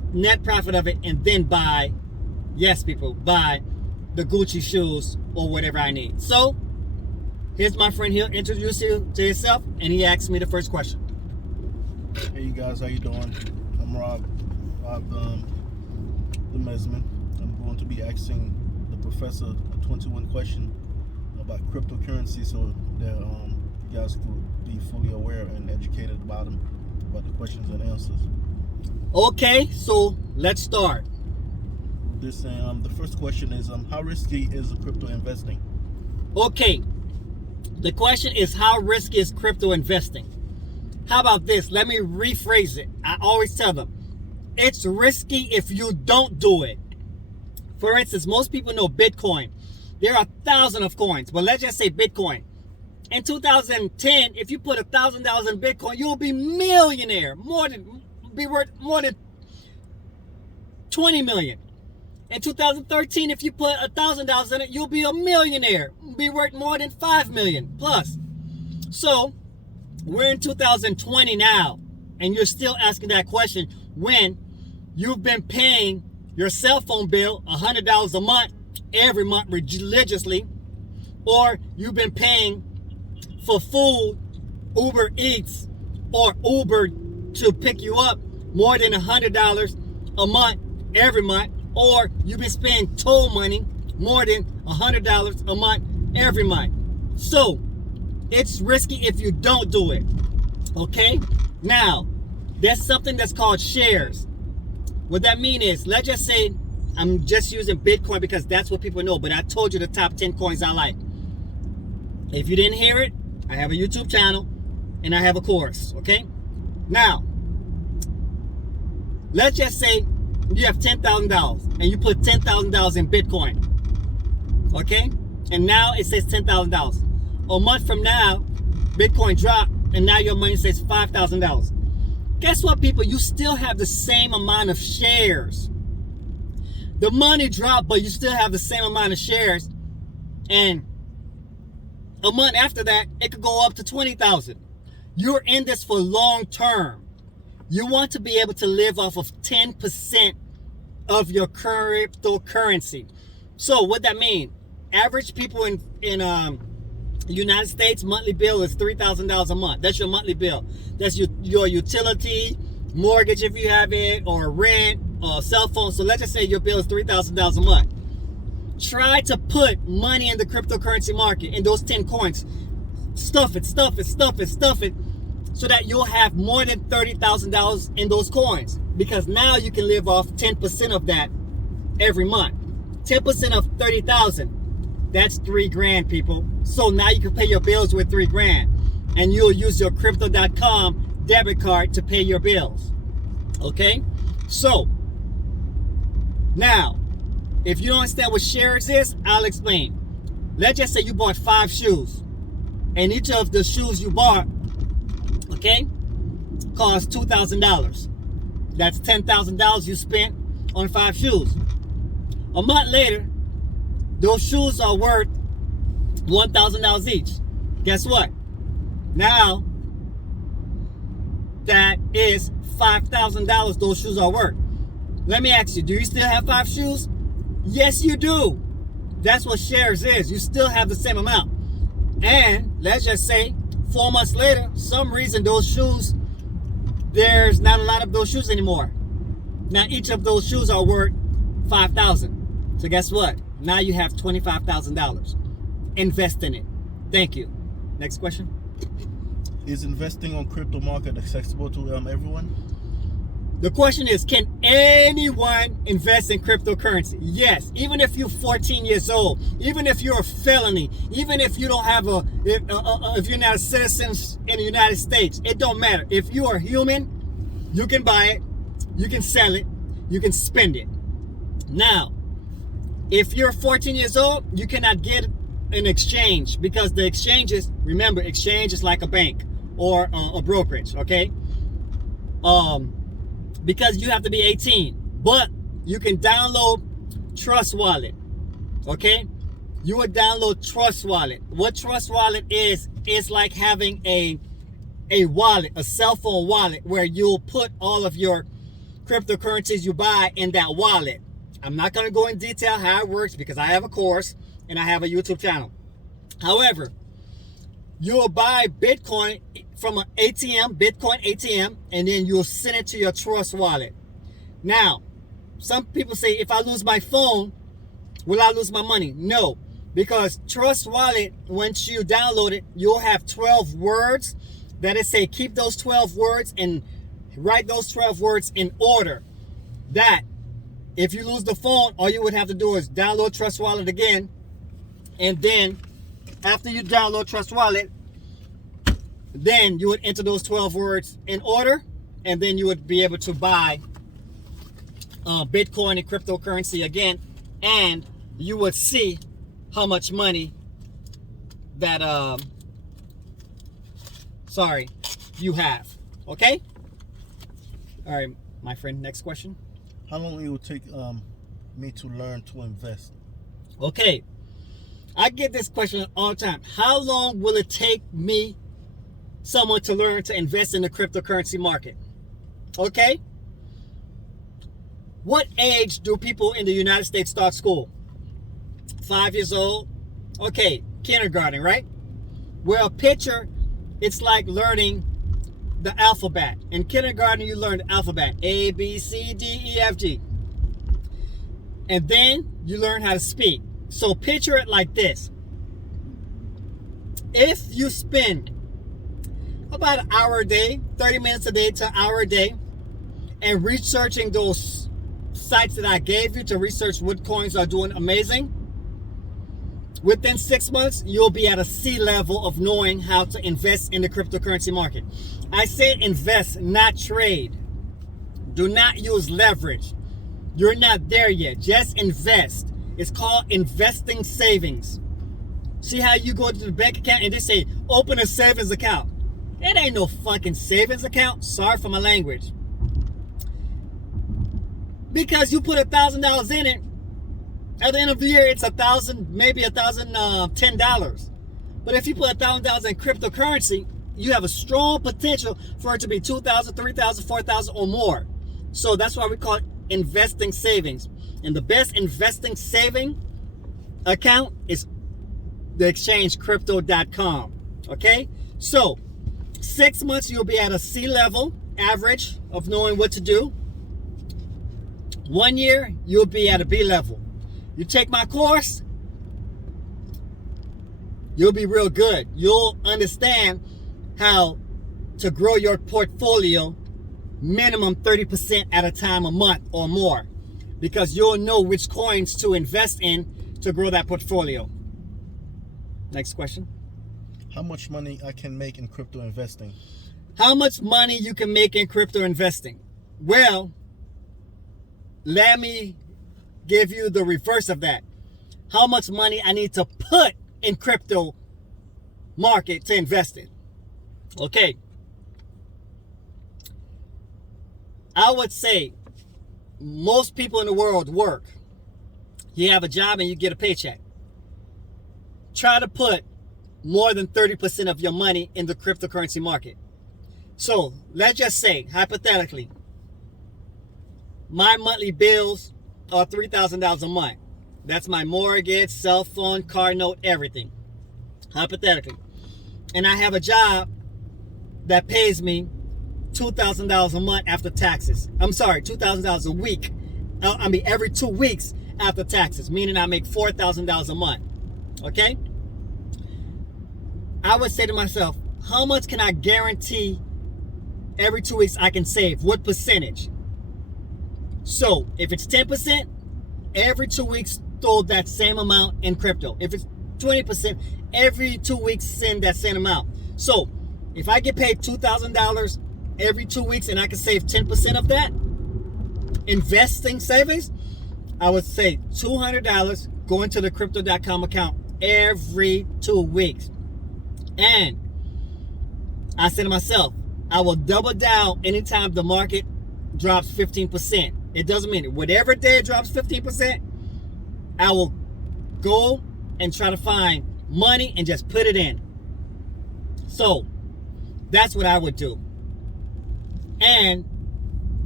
net profit of it, and then buy, yes, people, buy the Gucci shoes or whatever I need. So here's my friend. He'll introduce you to himself, and he asked me the first question. Hey, you guys, how you doing? I'm Rob the Mesman. I'm going to be asking the professor a 21 question about cryptocurrency, so that you guys could be fully aware and educated about them, about the questions and answers. Okay, so let's start. This the first question is how risky is crypto investing? Okay, the question is, how risky is crypto investing? How about this? Let me rephrase it. I always tell them, it's risky if you don't do it. For instance, most people know Bitcoin. There are thousands of coins, but let's just say Bitcoin. In 2010, if you put $1,000 in Bitcoin, you'll be millionaire. Be worth more than 20 million. In 2013, if you put $1,000 in it, you'll be a millionaire. Be worth more than 5 million plus. So we're in 2020 now, and you're still asking that question when you've been paying your cell phone bill $100 a month, every month religiously, or you've been paying for food, Uber Eats, or Uber to pick you up more than $100 a month, every month, or you've been spending toll money more than $100 a month, every month. So it's risky if you don't do it. Okay? Now, there's something that's called shares. What that means is, let's just say, I'm just using Bitcoin because that's what people know, but I told you the top 10 coins I like. If you didn't hear it, I have a YouTube channel and I have a course, okay? Now, let's just say you have $10,000 and you put $10,000 in Bitcoin, okay? And now it says $10,000. A month from now, Bitcoin dropped and now your money says $5,000. Guess what, people? You still have the same amount of shares. The money dropped, but you still have the same amount of shares. And a month after that, it could go up to 20,000. You're in this for long term. You want to be able to live off of 10% of your cryptocurrency. So what that mean? Average people in United States, monthly bill is $3,000 a month. That's your monthly bill. That's your utility, mortgage if you have it, or rent, or cell phone. So let's just say your bill is $3,000 a month. Try to put money in the cryptocurrency market, in those 10 coins. Stuff it, so that you'll have more than $30,000 in those coins. Because now you can live off 10% of that every month. 10% of 30,000. That's $3,000, people. So now you can pay your bills with $3,000, and you'll use your crypto.com debit card to pay your bills. Okay? So now, if you don't understand what shares is, I'll explain. Let's just say you bought 5 shoes, and each of the shoes you bought, okay, cost $2,000. That's $10,000 you spent on 5 shoes. A month later, those shoes are worth $1,000 each. Guess what? Now, that is $5,000 those shoes are worth. Let me ask you, do you still have 5 shoes? Yes, you do. That's what shares is. You still have the same amount. And let's just say 4 months later, some reason those shoes, there's not a lot of those shoes anymore. Now each of those shoes are worth $5,000. So guess what? Now you have $25,000. Invest in it. Thank you. Next question. Is investing on crypto market accessible to everyone? The question is, can anyone invest in cryptocurrency? Yes, even if you're 14 years old, even if you're a felony, even if you don't have if you're not a citizen in the United States, it don't matter. If you are human, you can buy it, you can sell it, you can spend it. Now, if you're 14 years old, you cannot get an exchange because the exchanges, remember, exchange is like a bank or a brokerage, okay? Because you have to be 18, but you can download Trust Wallet, okay? You would download Trust Wallet. What Trust Wallet is like having a wallet, a cell phone wallet, where you'll put all of your cryptocurrencies you buy in that wallet. I'm not going to go in detail how it works because I have a course and I have a YouTube channel. However, you'll buy Bitcoin from an ATM, Bitcoin ATM, and then you'll send it to your Trust wallet. Now, some people say, if I lose my phone, will I lose my money? No, because Trust wallet, once you download it, you'll have 12 words that it say keep those 12 words and write those 12 words in order. That if you lose the phone, all you would have to do is download Trust wallet again, and then after you download Trust wallet, then you would enter those 12 words in order, and then you would be able to buy Bitcoin and cryptocurrency again, and you would see how much money that you have. Okay? All right, my friend, next question. How long it will take me to learn to invest? Okay, I get this question all the time. How long will it take someone to learn to invest in the cryptocurrency market? Okay. What age do people in the United States start school? 5 years old? Okay, kindergarten, right? Well, picture, it's like learning the alphabet. In kindergarten, you learn the alphabet. A, B, C, D, E, F, G. And then you learn how to speak. So picture it like this. If you spend about an hour a day, 30 minutes a day to an hour a day, and researching those sites that I gave you to research what coins are doing amazing, within 6 months, you'll be at a C level of knowing how to invest in the cryptocurrency market. I said invest, not trade. Do not use leverage. You're not there yet. Just invest. It's called investing savings. See how you go to the bank account and they say, open a savings account. It ain't no fucking savings account. Sorry for my language. Because you put $1,000 in it, at the end of the year, it's $1,000, maybe $1,010. But if you put $1,000 in cryptocurrency, you have a strong potential for it to be $2,000, $3,000, $4,000 or more. So that's why we call it investing savings. And the best investing saving account is the exchange crypto.com. Okay? So 6 months, you'll be at a C level average of knowing what to do. 1 year, you'll be at a B level. You take my course, you'll be real good. You'll understand how to grow your portfolio minimum 30% at a time a month or more, because you'll know which coins to invest in to grow that portfolio. Next question. How much money I can make in crypto investing? How much money you can make in crypto investing? Well, let me give you the reverse of that. How much money I need to put in crypto market to invest in. Okay. I would say most people in the world work. You have a job and you get a paycheck. Try to put more than 30% of your money in the cryptocurrency market. So let's just say, hypothetically, my monthly bills are $3,000 a month. That's my mortgage, cell phone, car note, everything. Hypothetically. And I have a job that pays me $2,000 a month after taxes. I'm sorry, $2,000 a week. Every 2 weeks after taxes, meaning I make $4,000 a month. Okay? I would say to myself, how much can I guarantee every 2 weeks I can save? What percentage? So if it's 10%, every 2 weeks throw that same amount in crypto. If it's 20%, every 2 weeks send that same amount. So if I get paid $2,000 every 2 weeks and I can save 10% of that, investing savings, I would say $200 go into the crypto.com account every 2 weeks. And I said to myself, I will double down anytime the market drops 15%. It doesn't mean it. Whatever day it drops 15%, I will go and try to find money and just put it in. So that's what I would do. And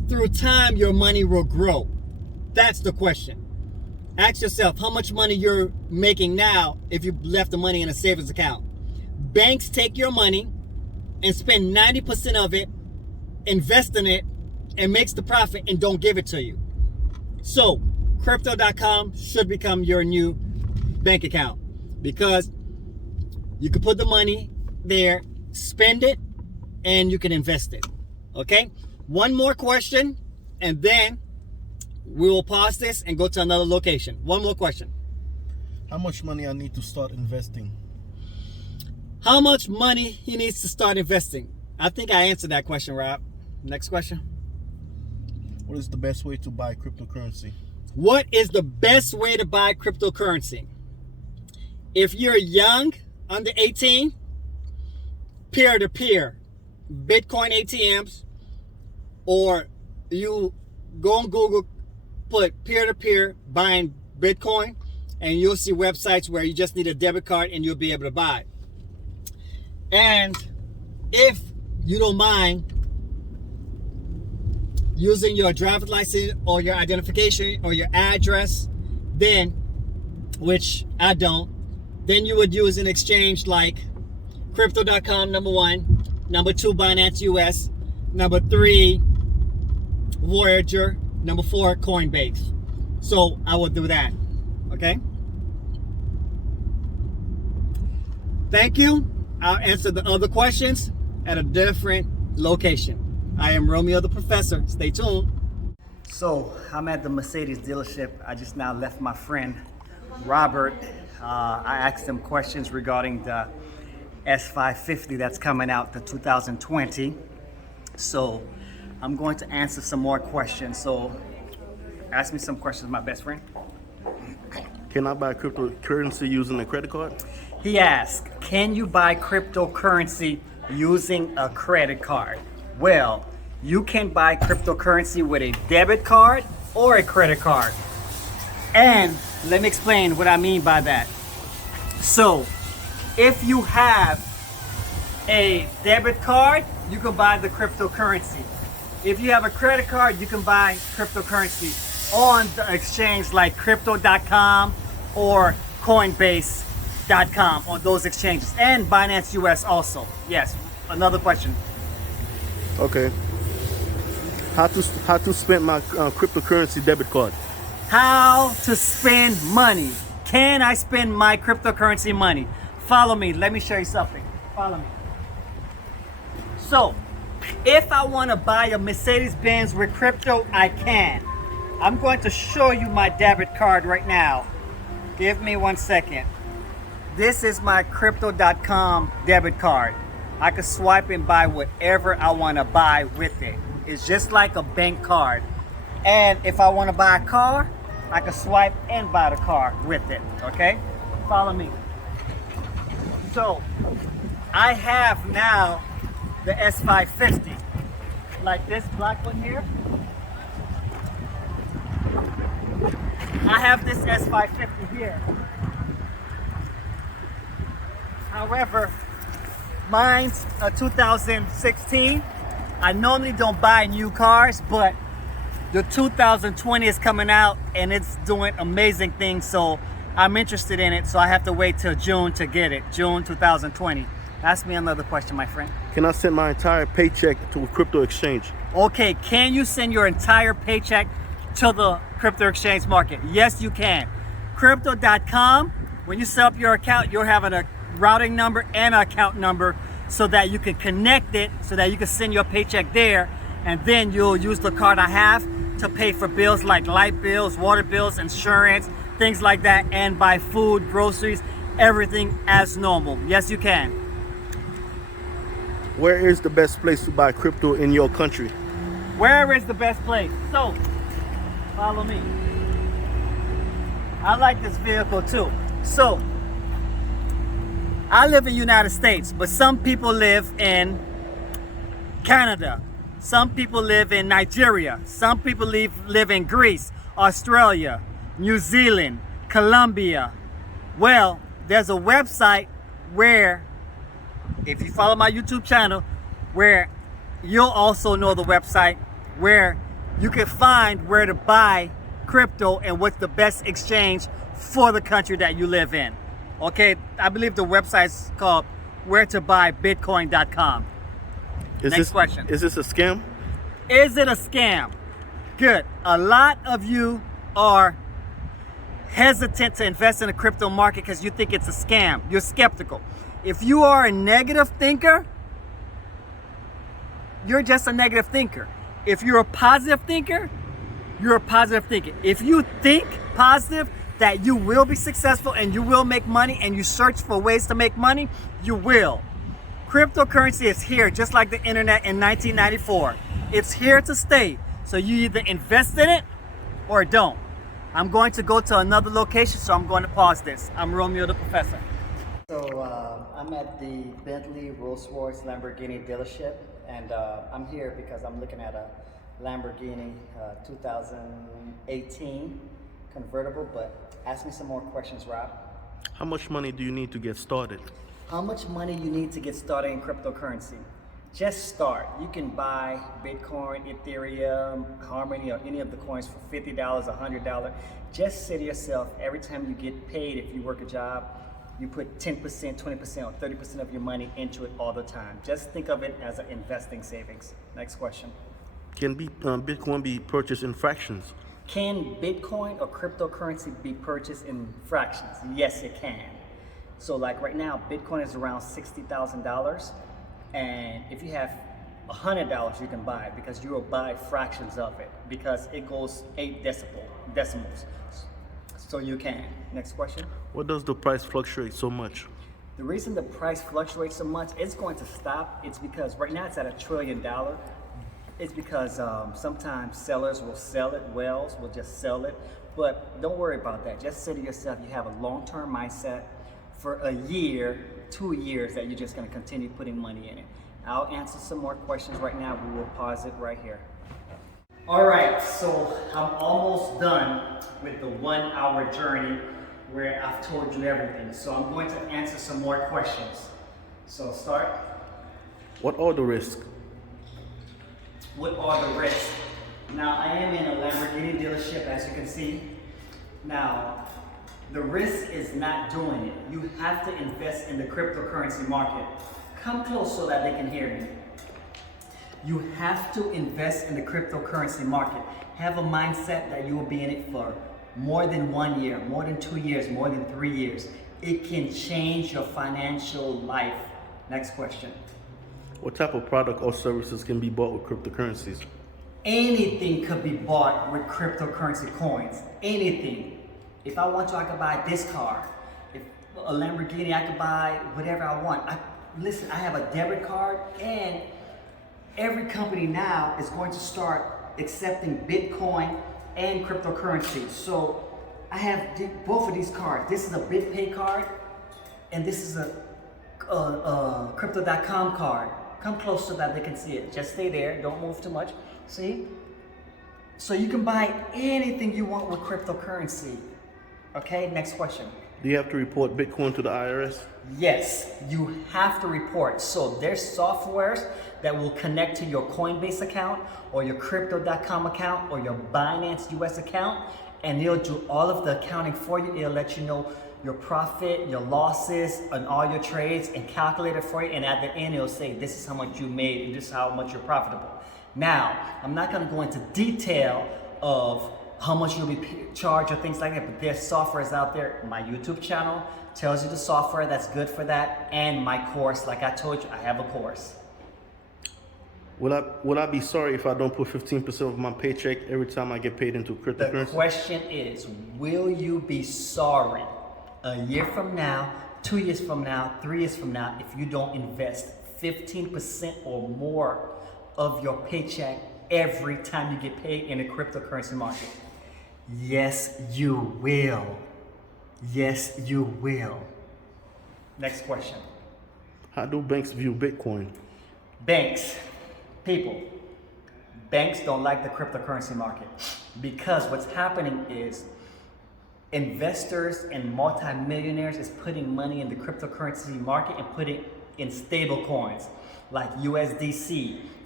through time your money will grow? That's the question. Ask yourself how much money you're making now if you left the money in a savings account. Banks take your money and spend 90% of it, invest in it, and makes the profit and don't give it to you. So crypto.com should become your new bank account, because you can put the money there, spend it, and you can invest it. Okay? One more question, and then we will pause this and go to another location. One more question. How much money I need to start investing? How much money he needs to start investing? I think I answered that question, Rob. Next question. What is the best way to buy cryptocurrency? What is the best way to buy cryptocurrency? If you're young, under 18, peer-to-peer, Bitcoin ATMs, or you go on Google, put peer-to-peer buying Bitcoin, and you'll see websites where you just need a debit card and you'll be able to buy. And if you don't mind using your driver's license or your identification or your address, then, which I don't, then you would use an exchange like crypto.com, number 1, number 2, Binance US, number 3, Voyager, number 4, Coinbase. So I will do that. Okay? Thank you. I'll answer the other questions at a different location. I am Romeo the Professor. Stay tuned. So I'm at the Mercedes dealership. I just now left my friend Robert. I asked him questions regarding the S550 that's coming out, the 2020. So I'm going to answer some more questions. So ask me some questions, my best friend. Can I buy cryptocurrency using a credit card? He asked, can you buy cryptocurrency using a credit card? Well, you can buy cryptocurrency with a debit card or a credit card. And let me explain what I mean by that. So, if you have a debit card, you can buy the cryptocurrency. If you have a credit card, you can buy cryptocurrency on the exchange like crypto.com or Coinbase.com, on those exchanges, and Binance US also. Yes, another question. Okay. How to spend my cryptocurrency debit card? How to spend money. Can I spend my cryptocurrency money? Follow me. Let me show you something. Follow me. So, if I want to buy a Mercedes-Benz with crypto, I can. I'm going to show you my debit card right now. Give me 1 second. This is my crypto.com debit card. I can swipe and buy whatever I want to buy with it. It's just like a bank card. And if I want to buy a car, I can swipe and buy the car with it. Okay? Follow me. So, I have now the S550. Like this black one here. I have this S550 here. However, mine's a 2016. I normally don't buy new cars, but the 2020 is coming out and it's doing amazing things, so I'm interested in it, so I have to wait till June to get it. June 2020. Ask me another question, my friend. Can I send my entire paycheck to a crypto exchange? Okay, can you send your entire paycheck to the crypto exchange market? Yes, you can. Crypto.com, when you set up your account, you'll have a routing number and an account number so that you can connect it, so that you can send your paycheck there, and then you'll use the card I have to pay for bills like light bills, water bills, insurance, things like that, and buy food, groceries, everything as normal. Yes, you can. Where is the best place to buy crypto in your country? Where is the best place? So, follow me. I like this vehicle too. So, I live in the United States, but some people live in Canada. Some people live in Nigeria. Some people live in Greece, Australia, New Zealand, Colombia. Well, there's a website where, if you follow my YouTube channel, where you'll also know the website where you can find where to buy crypto and what's the best exchange for the country that you live in. Okay, I believe the website's called wheretobybitcoin.com. Next question. Is this a scam? Is it a scam? Good. A lot of you are hesitant to invest in the crypto market because you think it's a scam. You're skeptical. If you are a negative thinker, you're just a negative thinker. If you're a positive thinker, you're a positive thinker. If you think positive that you will be successful and you will make money and you search for ways to make money, you will. Cryptocurrency is here just like the internet in 1994. It's here to stay. So you either invest in it or don't. I'm going to go to another location, so I'm going to pause this. I'm Romeo the Professor. So I'm at the Bentley, Rolls-Royce, Lamborghini dealership, and I'm here because I'm looking at a Lamborghini 2018 convertible, but ask me some more questions, Rob. How much money do you need to get started? How much money you need to get started in cryptocurrency? Just start. You can buy Bitcoin, Ethereum, Harmony, or any of the coins for $50, $100. Just say to yourself, every time you get paid, if you work a job, you put 10%, 20%, or 30% of your money into it all the time. Just think of it as an investing savings. Next question. Can Bitcoin be purchased in fractions? Can Bitcoin or cryptocurrency be purchased in fractions? Yes, it can. So like right now, Bitcoin is around $60,000. And if you have $100, you can buy it because you will buy fractions of it because it goes 8 decimals. So you can. Next question. What does the price fluctuate so much? The reason the price fluctuates so much, it's going to stop. It's because right now it's at $1 trillion. It's because sometimes sellers will sell it, whales will just sell it. But don't worry about that. Just say to yourself, you have a long-term mindset for a year, 2 years that you're just going to continue putting money in it. I'll answer some more questions right now. We will pause it right here. All right, so I'm almost done with the 1 hour journey where I've told you everything. So I'm going to answer some more questions. So start. What are the risks? What are the risks? Now I am in a Lamborghini dealership, as you can see. Now, the risk is not doing it. You have to invest in the cryptocurrency market. Come close so that they can hear me. You have to invest in the cryptocurrency market. Have a mindset that you will be in it for more than 1 year, more than 2 years, more than 3 years. It can change your financial life. Next question. What type of product or services can be bought with cryptocurrencies? Anything could be bought with cryptocurrency coins. Anything. If I want to, I could buy this car. If a Lamborghini, I could buy whatever I want. Listen, I have a debit card, and every company now is going to start accepting Bitcoin and cryptocurrency. So I have both of these cards. This is a BitPay card, and this is a Crypto.com card. Come close so that they can see it. Just stay there. Don't move too much. See? So you can buy anything you want with cryptocurrency. Okay, next question. Do you have to report Bitcoin to the IRS? Yes, you have to report. So there's softwares that will connect to your Coinbase account or your Crypto.com account or your Binance US account, and it'll do all of the accounting for you. It'll let you know your profit, your losses, and all your trades, and calculate it for you. And at the end, it'll say, this is how much you made and this is how much you're profitable. Now, I'm not gonna go into detail of how much you'll be charged or things like that, but there's softwares out there. My YouTube channel tells you the software that's good for that, and my course, like I told you, I have a course. Will I be sorry if I don't put 15% of my paycheck every time I get paid into cryptocurrency? The question is, will you be sorry a year from now, 2 years from now, 3 years from now, if you don't invest 15% or more of your paycheck every time you get paid in the cryptocurrency market? Yes, you will. Yes, you will. Next question. How do banks view Bitcoin? Banks don't like the cryptocurrency market because what's happening is investors and multimillionaires is putting money in the cryptocurrency market and putting in stable coins like USDC,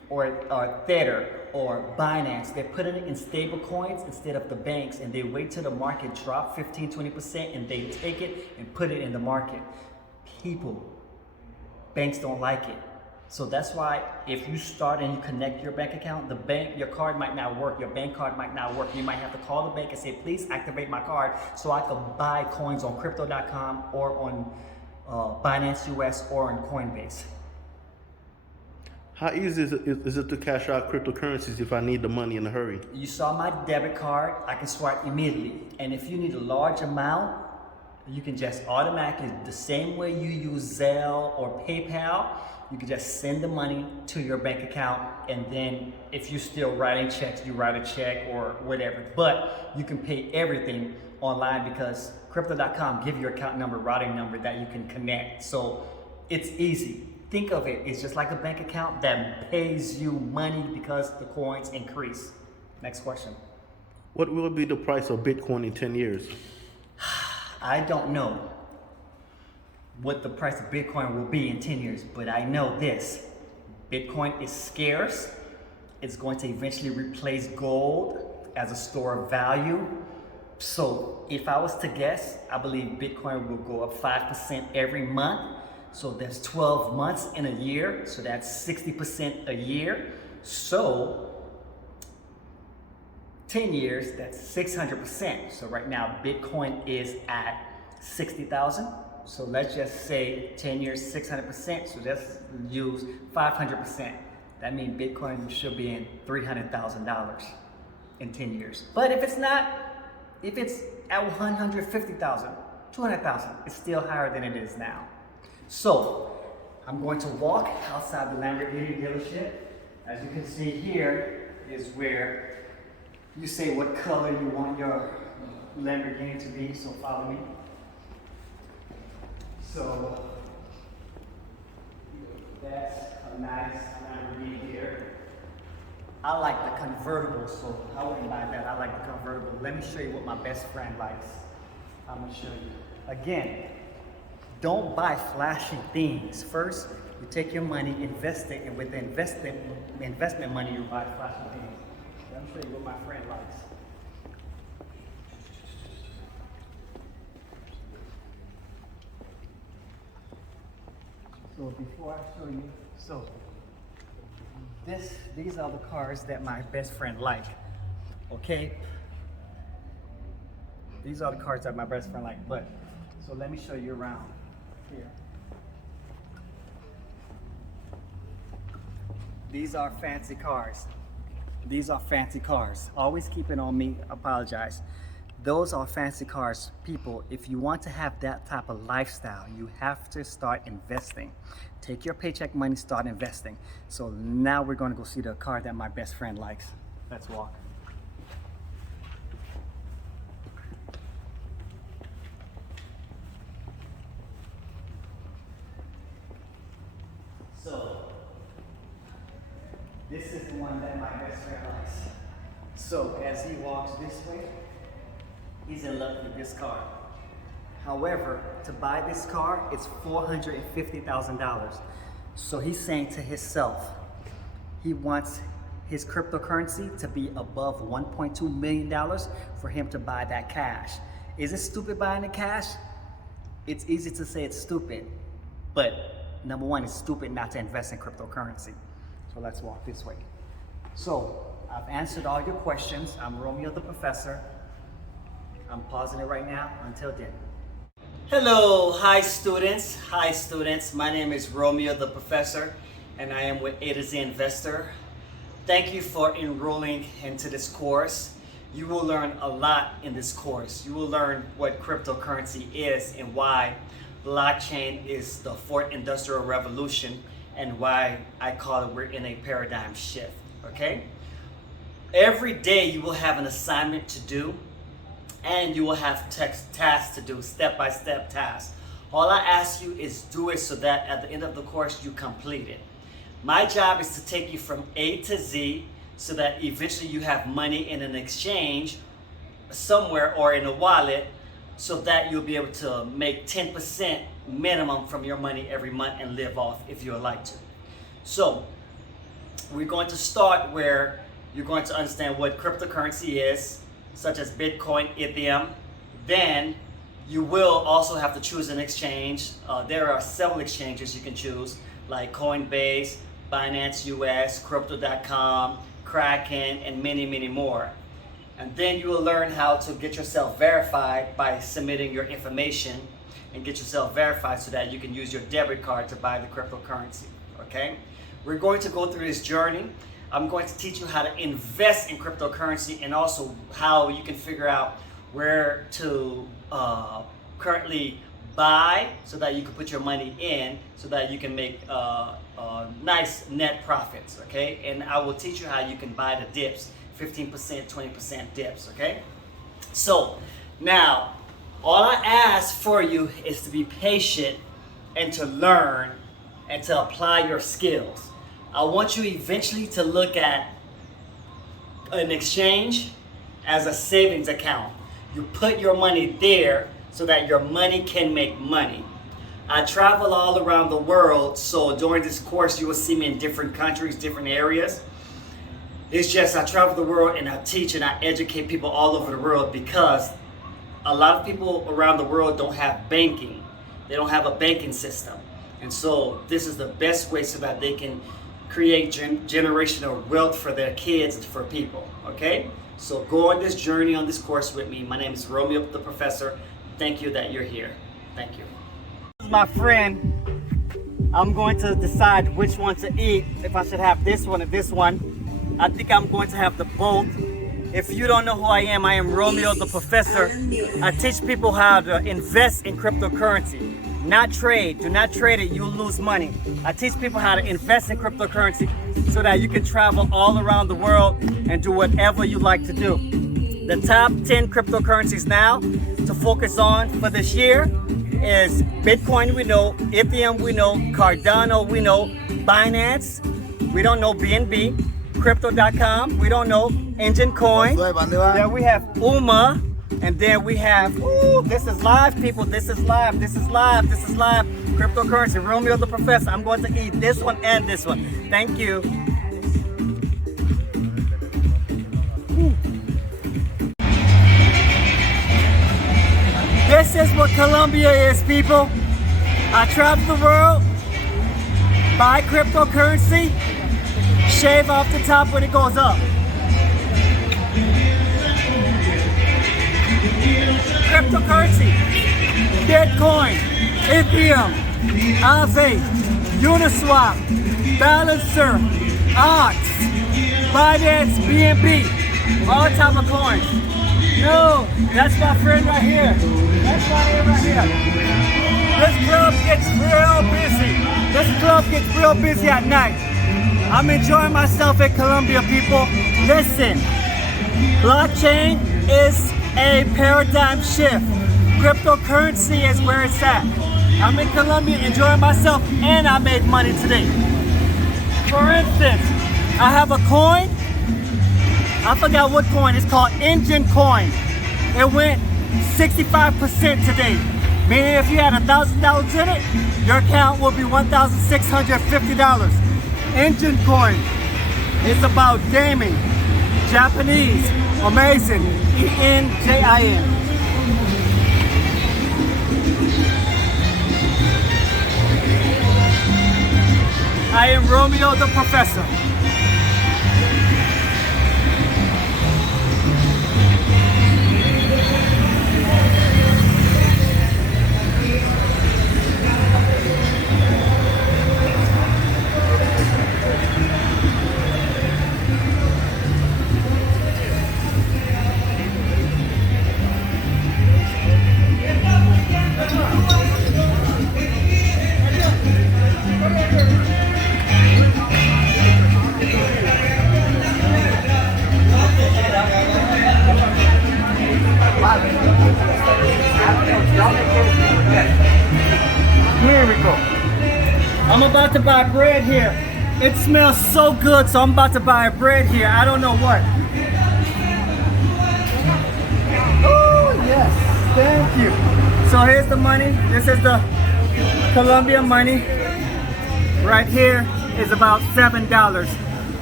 or Tether or Binance. They put it in stable coins instead of the banks, and they wait till the market drop 15, 20% and they take it and put it in the market. Banks don't like it. So that's why if you start and you connect your bank account, your card might not work, your bank card might not work. You might have to call the bank and say, please activate my card so I can buy coins on crypto.com or on Binance US or on Coinbase. How easy is it to cash out cryptocurrencies if I need the money in a hurry? You saw my debit card, I can swipe immediately. And if you need a large amount, you can just automatically, the same way you use Zelle or PayPal, you can just send the money to your bank account, and then if you're still writing checks, you write a check or whatever. But you can pay everything online because crypto.com give you your account number, routing number that you can connect. So it's easy. Think of it, it's just like a bank account that pays you money because the coins increase. Next question. What will be the price of Bitcoin in 10 years? I don't know what the price of Bitcoin will be in 10 years, but I know this. Bitcoin is scarce. It's going to eventually replace gold as a store of value. So if I was to guess, I believe Bitcoin will go up 5% every month. So there's 12 months in a year, so that's 60% a year. So 10 years, that's 600%. So right now, Bitcoin is at 60,000. So let's just say 10 years, 600%. So let's use 500%. That means Bitcoin should be in $300,000 in 10 years. But if it's not, if it's at 150,000, 200,000, it's still higher than it is now. So I'm going to walk outside the Lamborghini dealership. As you can see here is where you say what color you want your Lamborghini to be, so follow me. So that's a nice Lamborghini here. I like the convertible, so I wouldn't buy that. I like the convertible. Let me show you what my best friend likes. I'm gonna show you. Again, don't buy flashy things. First, you take your money, invest it, and with the investment money, you buy flashy things. Let me show you what my friend likes. So before I show you, these are the cars that my best friend like, okay? These are the cars that my best friend like, but, so let me show you around here. These are fancy cars. These are fancy cars. Always keep it on me, apologize. Those are fancy cars. People, if you want to have that type of lifestyle, you have to start investing. Take your paycheck money, start investing. So now we're gonna go see the car that my best friend likes. Let's walk. So, this is the one that my best friend likes. So as he walks this way, he's in love with this car. However, to buy this car, it's $450,000. So he's saying to himself, he wants his cryptocurrency to be above $1.2 million for him to buy that cash. Is it stupid buying the cash? It's easy to say it's stupid, but number one, it's stupid not to invest in cryptocurrency. So let's walk this way. So I've answered all your questions. I'm Romeo the Professor. I'm pausing it right now until then. Hello, hi students. My name is Romeo the Professor, and I am with A to Z Investor. Thank you for enrolling into this course. You will learn a lot in this course. You will learn what cryptocurrency is and why blockchain is the fourth industrial revolution and why I call it we're in a paradigm shift, okay? Every day you will have an assignment to do, and you will have tasks to do, step-by-step tasks. All I ask you is do it so that at the end of the course you complete it. My job is to take you from A to Z so that eventually you have money in an exchange somewhere or in a wallet so that you'll be able to make 10% minimum from your money every month and live off if you would like to. So we're going to start where you're going to understand what cryptocurrency is, such as Bitcoin, Ethereum. Then you will also have to choose an exchange. There are several exchanges you can choose, like Coinbase, Binance US, Crypto.com, Kraken, and many, many more. And then you will learn how to get yourself verified by submitting your information and get yourself verified so that you can use your debit card to buy the cryptocurrency, okay? We're going to go through this journey. I'm going to teach you how to invest in cryptocurrency and also how you can figure out where to currently buy so that you can put your money in so that you can make nice net profits, okay? And I will teach you how you can buy the dips, 15%, 20% dips, okay? So now, all I ask for you is to be patient and to learn and to apply your skills. I want you eventually to look at an exchange as a savings account. You put your money there so that your money can make money. I travel all around the world, so during this course you will see me in different countries, different areas. It's just I travel the world and I teach and I educate people all over the world because a lot of people around the world don't have banking. They don't have a banking system. And so this is the best way so that they can create generational wealth for their kids and for people, okay? So go on this journey on this course with me. My name is Romeo the Professor. Thank you that you're here. Thank you. This is my friend. I'm going to decide which one to eat, if I should have this one or this one. I think I'm going to have the both. If you don't know who I am Romeo the Professor. I teach people how to invest in cryptocurrency, not trade. Do not trade it, you'll lose money. I teach people how to invest in cryptocurrency so that you can travel all around the world and do whatever you like to do. The top 10 cryptocurrencies now to focus on for this year is Bitcoin, we know, Ethereum, we know, Cardano, we know, Binance, we don't know BNB, Crypto.com, we don't know, Engine Coin, then we have UMA, and then we have, this is live people, this is live, cryptocurrency, Romeo the Professor. I'm going to eat this one and this one. Thank you. This is what Colombia is, people. I travel the world, buy cryptocurrency, shave off the top when it goes up. Cryptocurrency, Bitcoin, Ethereum, Aave, Uniswap, Balancer, Ox, Binance, BNB, all type of coins. No, that's my friend right here. That's my friend right here. This club gets real busy. This club gets real busy at night. I'm enjoying myself in Colombia, people. Listen, blockchain is a paradigm shift. Cryptocurrency is where it's at. I'm in Colombia enjoying myself and I made money today. For instance, I have a coin. I forgot what coin. It's called Engine Coin. It went 65% today. Meaning if you had $1,000 in it, your account will be $1,650. Engine Coin. It's about gaming. Japanese. Amazing. ENJIN. I am Romeo the Professor. Here we go. I'm about to buy bread here. It smells so good, so I'm about to buy bread here. I don't know what. Oh, yes. Thank you. So here's the money. This is the Colombian money. Right here is about $7.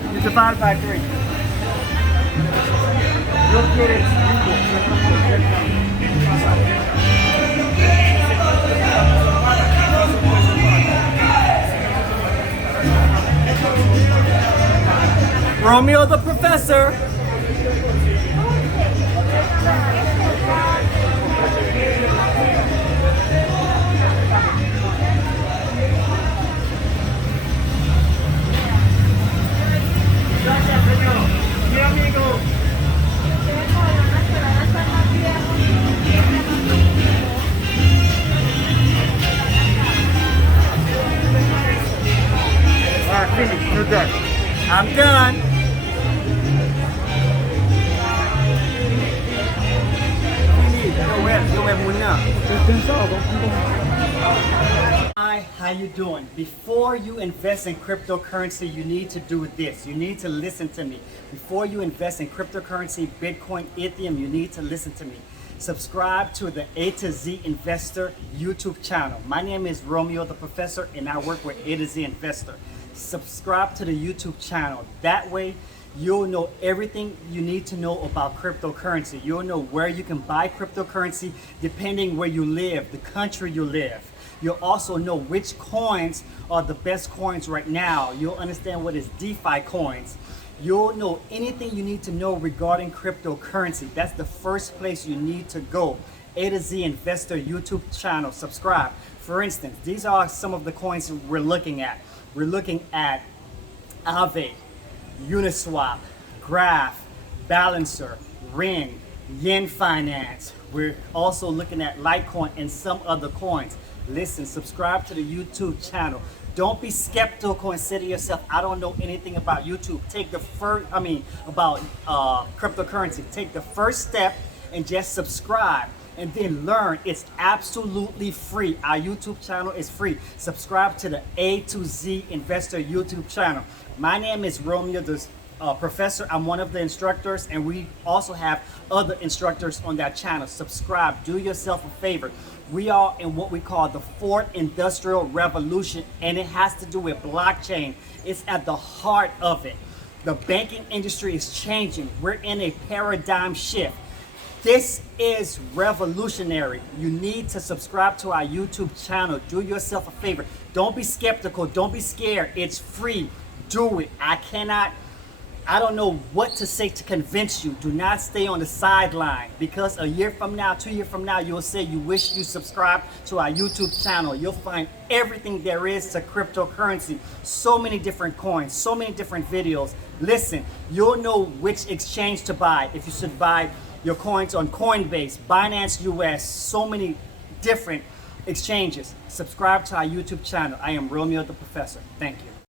You divide by 3. You'll get it equal. Romeo the Professor. Finish. You're done. I'm done. Hi, how you doing? Before you invest in cryptocurrency, you need to do this. You need to listen to me. Before you invest in cryptocurrency, Bitcoin, Ethereum, you need to listen to me. Subscribe to the A to Z Investor YouTube channel. My name is Romeo the Professor, and I work with A to Z Investor. Subscribe to the YouTube channel. That way, you'll know everything you need to know about cryptocurrency. You'll know where you can buy cryptocurrency depending where you live, the country you live. You'll also know which coins are the best coins right now. You'll understand what is DeFi coins. You'll know anything you need to know regarding cryptocurrency. That's the first place you need to go. A to Z Investor YouTube channel. Subscribe. For instance, these are some of the coins we're looking at. We're looking at Aave, Uniswap, Graph, Balancer, Ring, Yen Finance. We're also looking at Litecoin and some other coins. Listen, subscribe to the YouTube channel. Don't be skeptical and say to yourself, I don't know anything about YouTube. Take the first, about cryptocurrency. Take the first step and just subscribe. And then learn. It's absolutely free. Our YouTube channel is free. Subscribe to the A to Z Investor YouTube channel. My name is Romeo the Professor. I'm one of the instructors, and we also have other instructors on that channel. Subscribe. Do yourself a favor. We are in what we call the fourth industrial revolution, and it has to do with blockchain. It's at the heart of it. The banking industry is changing. We're in a paradigm shift. This is revolutionary. You need to subscribe to our YouTube channel. Do yourself a favor. Don't be skeptical. Don't be scared. It's free. Do it. I don't know what to say to convince you. Do not stay on the sideline, because a year from now, 2 years from now, you'll say you wish you subscribed to our YouTube channel. You'll find everything there is to cryptocurrency. So many different coins, so many different videos. Listen, you'll know which exchange to buy. If you should buy your coins on Coinbase, Binance US, so many different exchanges. Subscribe to our YouTube channel. I am Romeo the Professor. Thank you.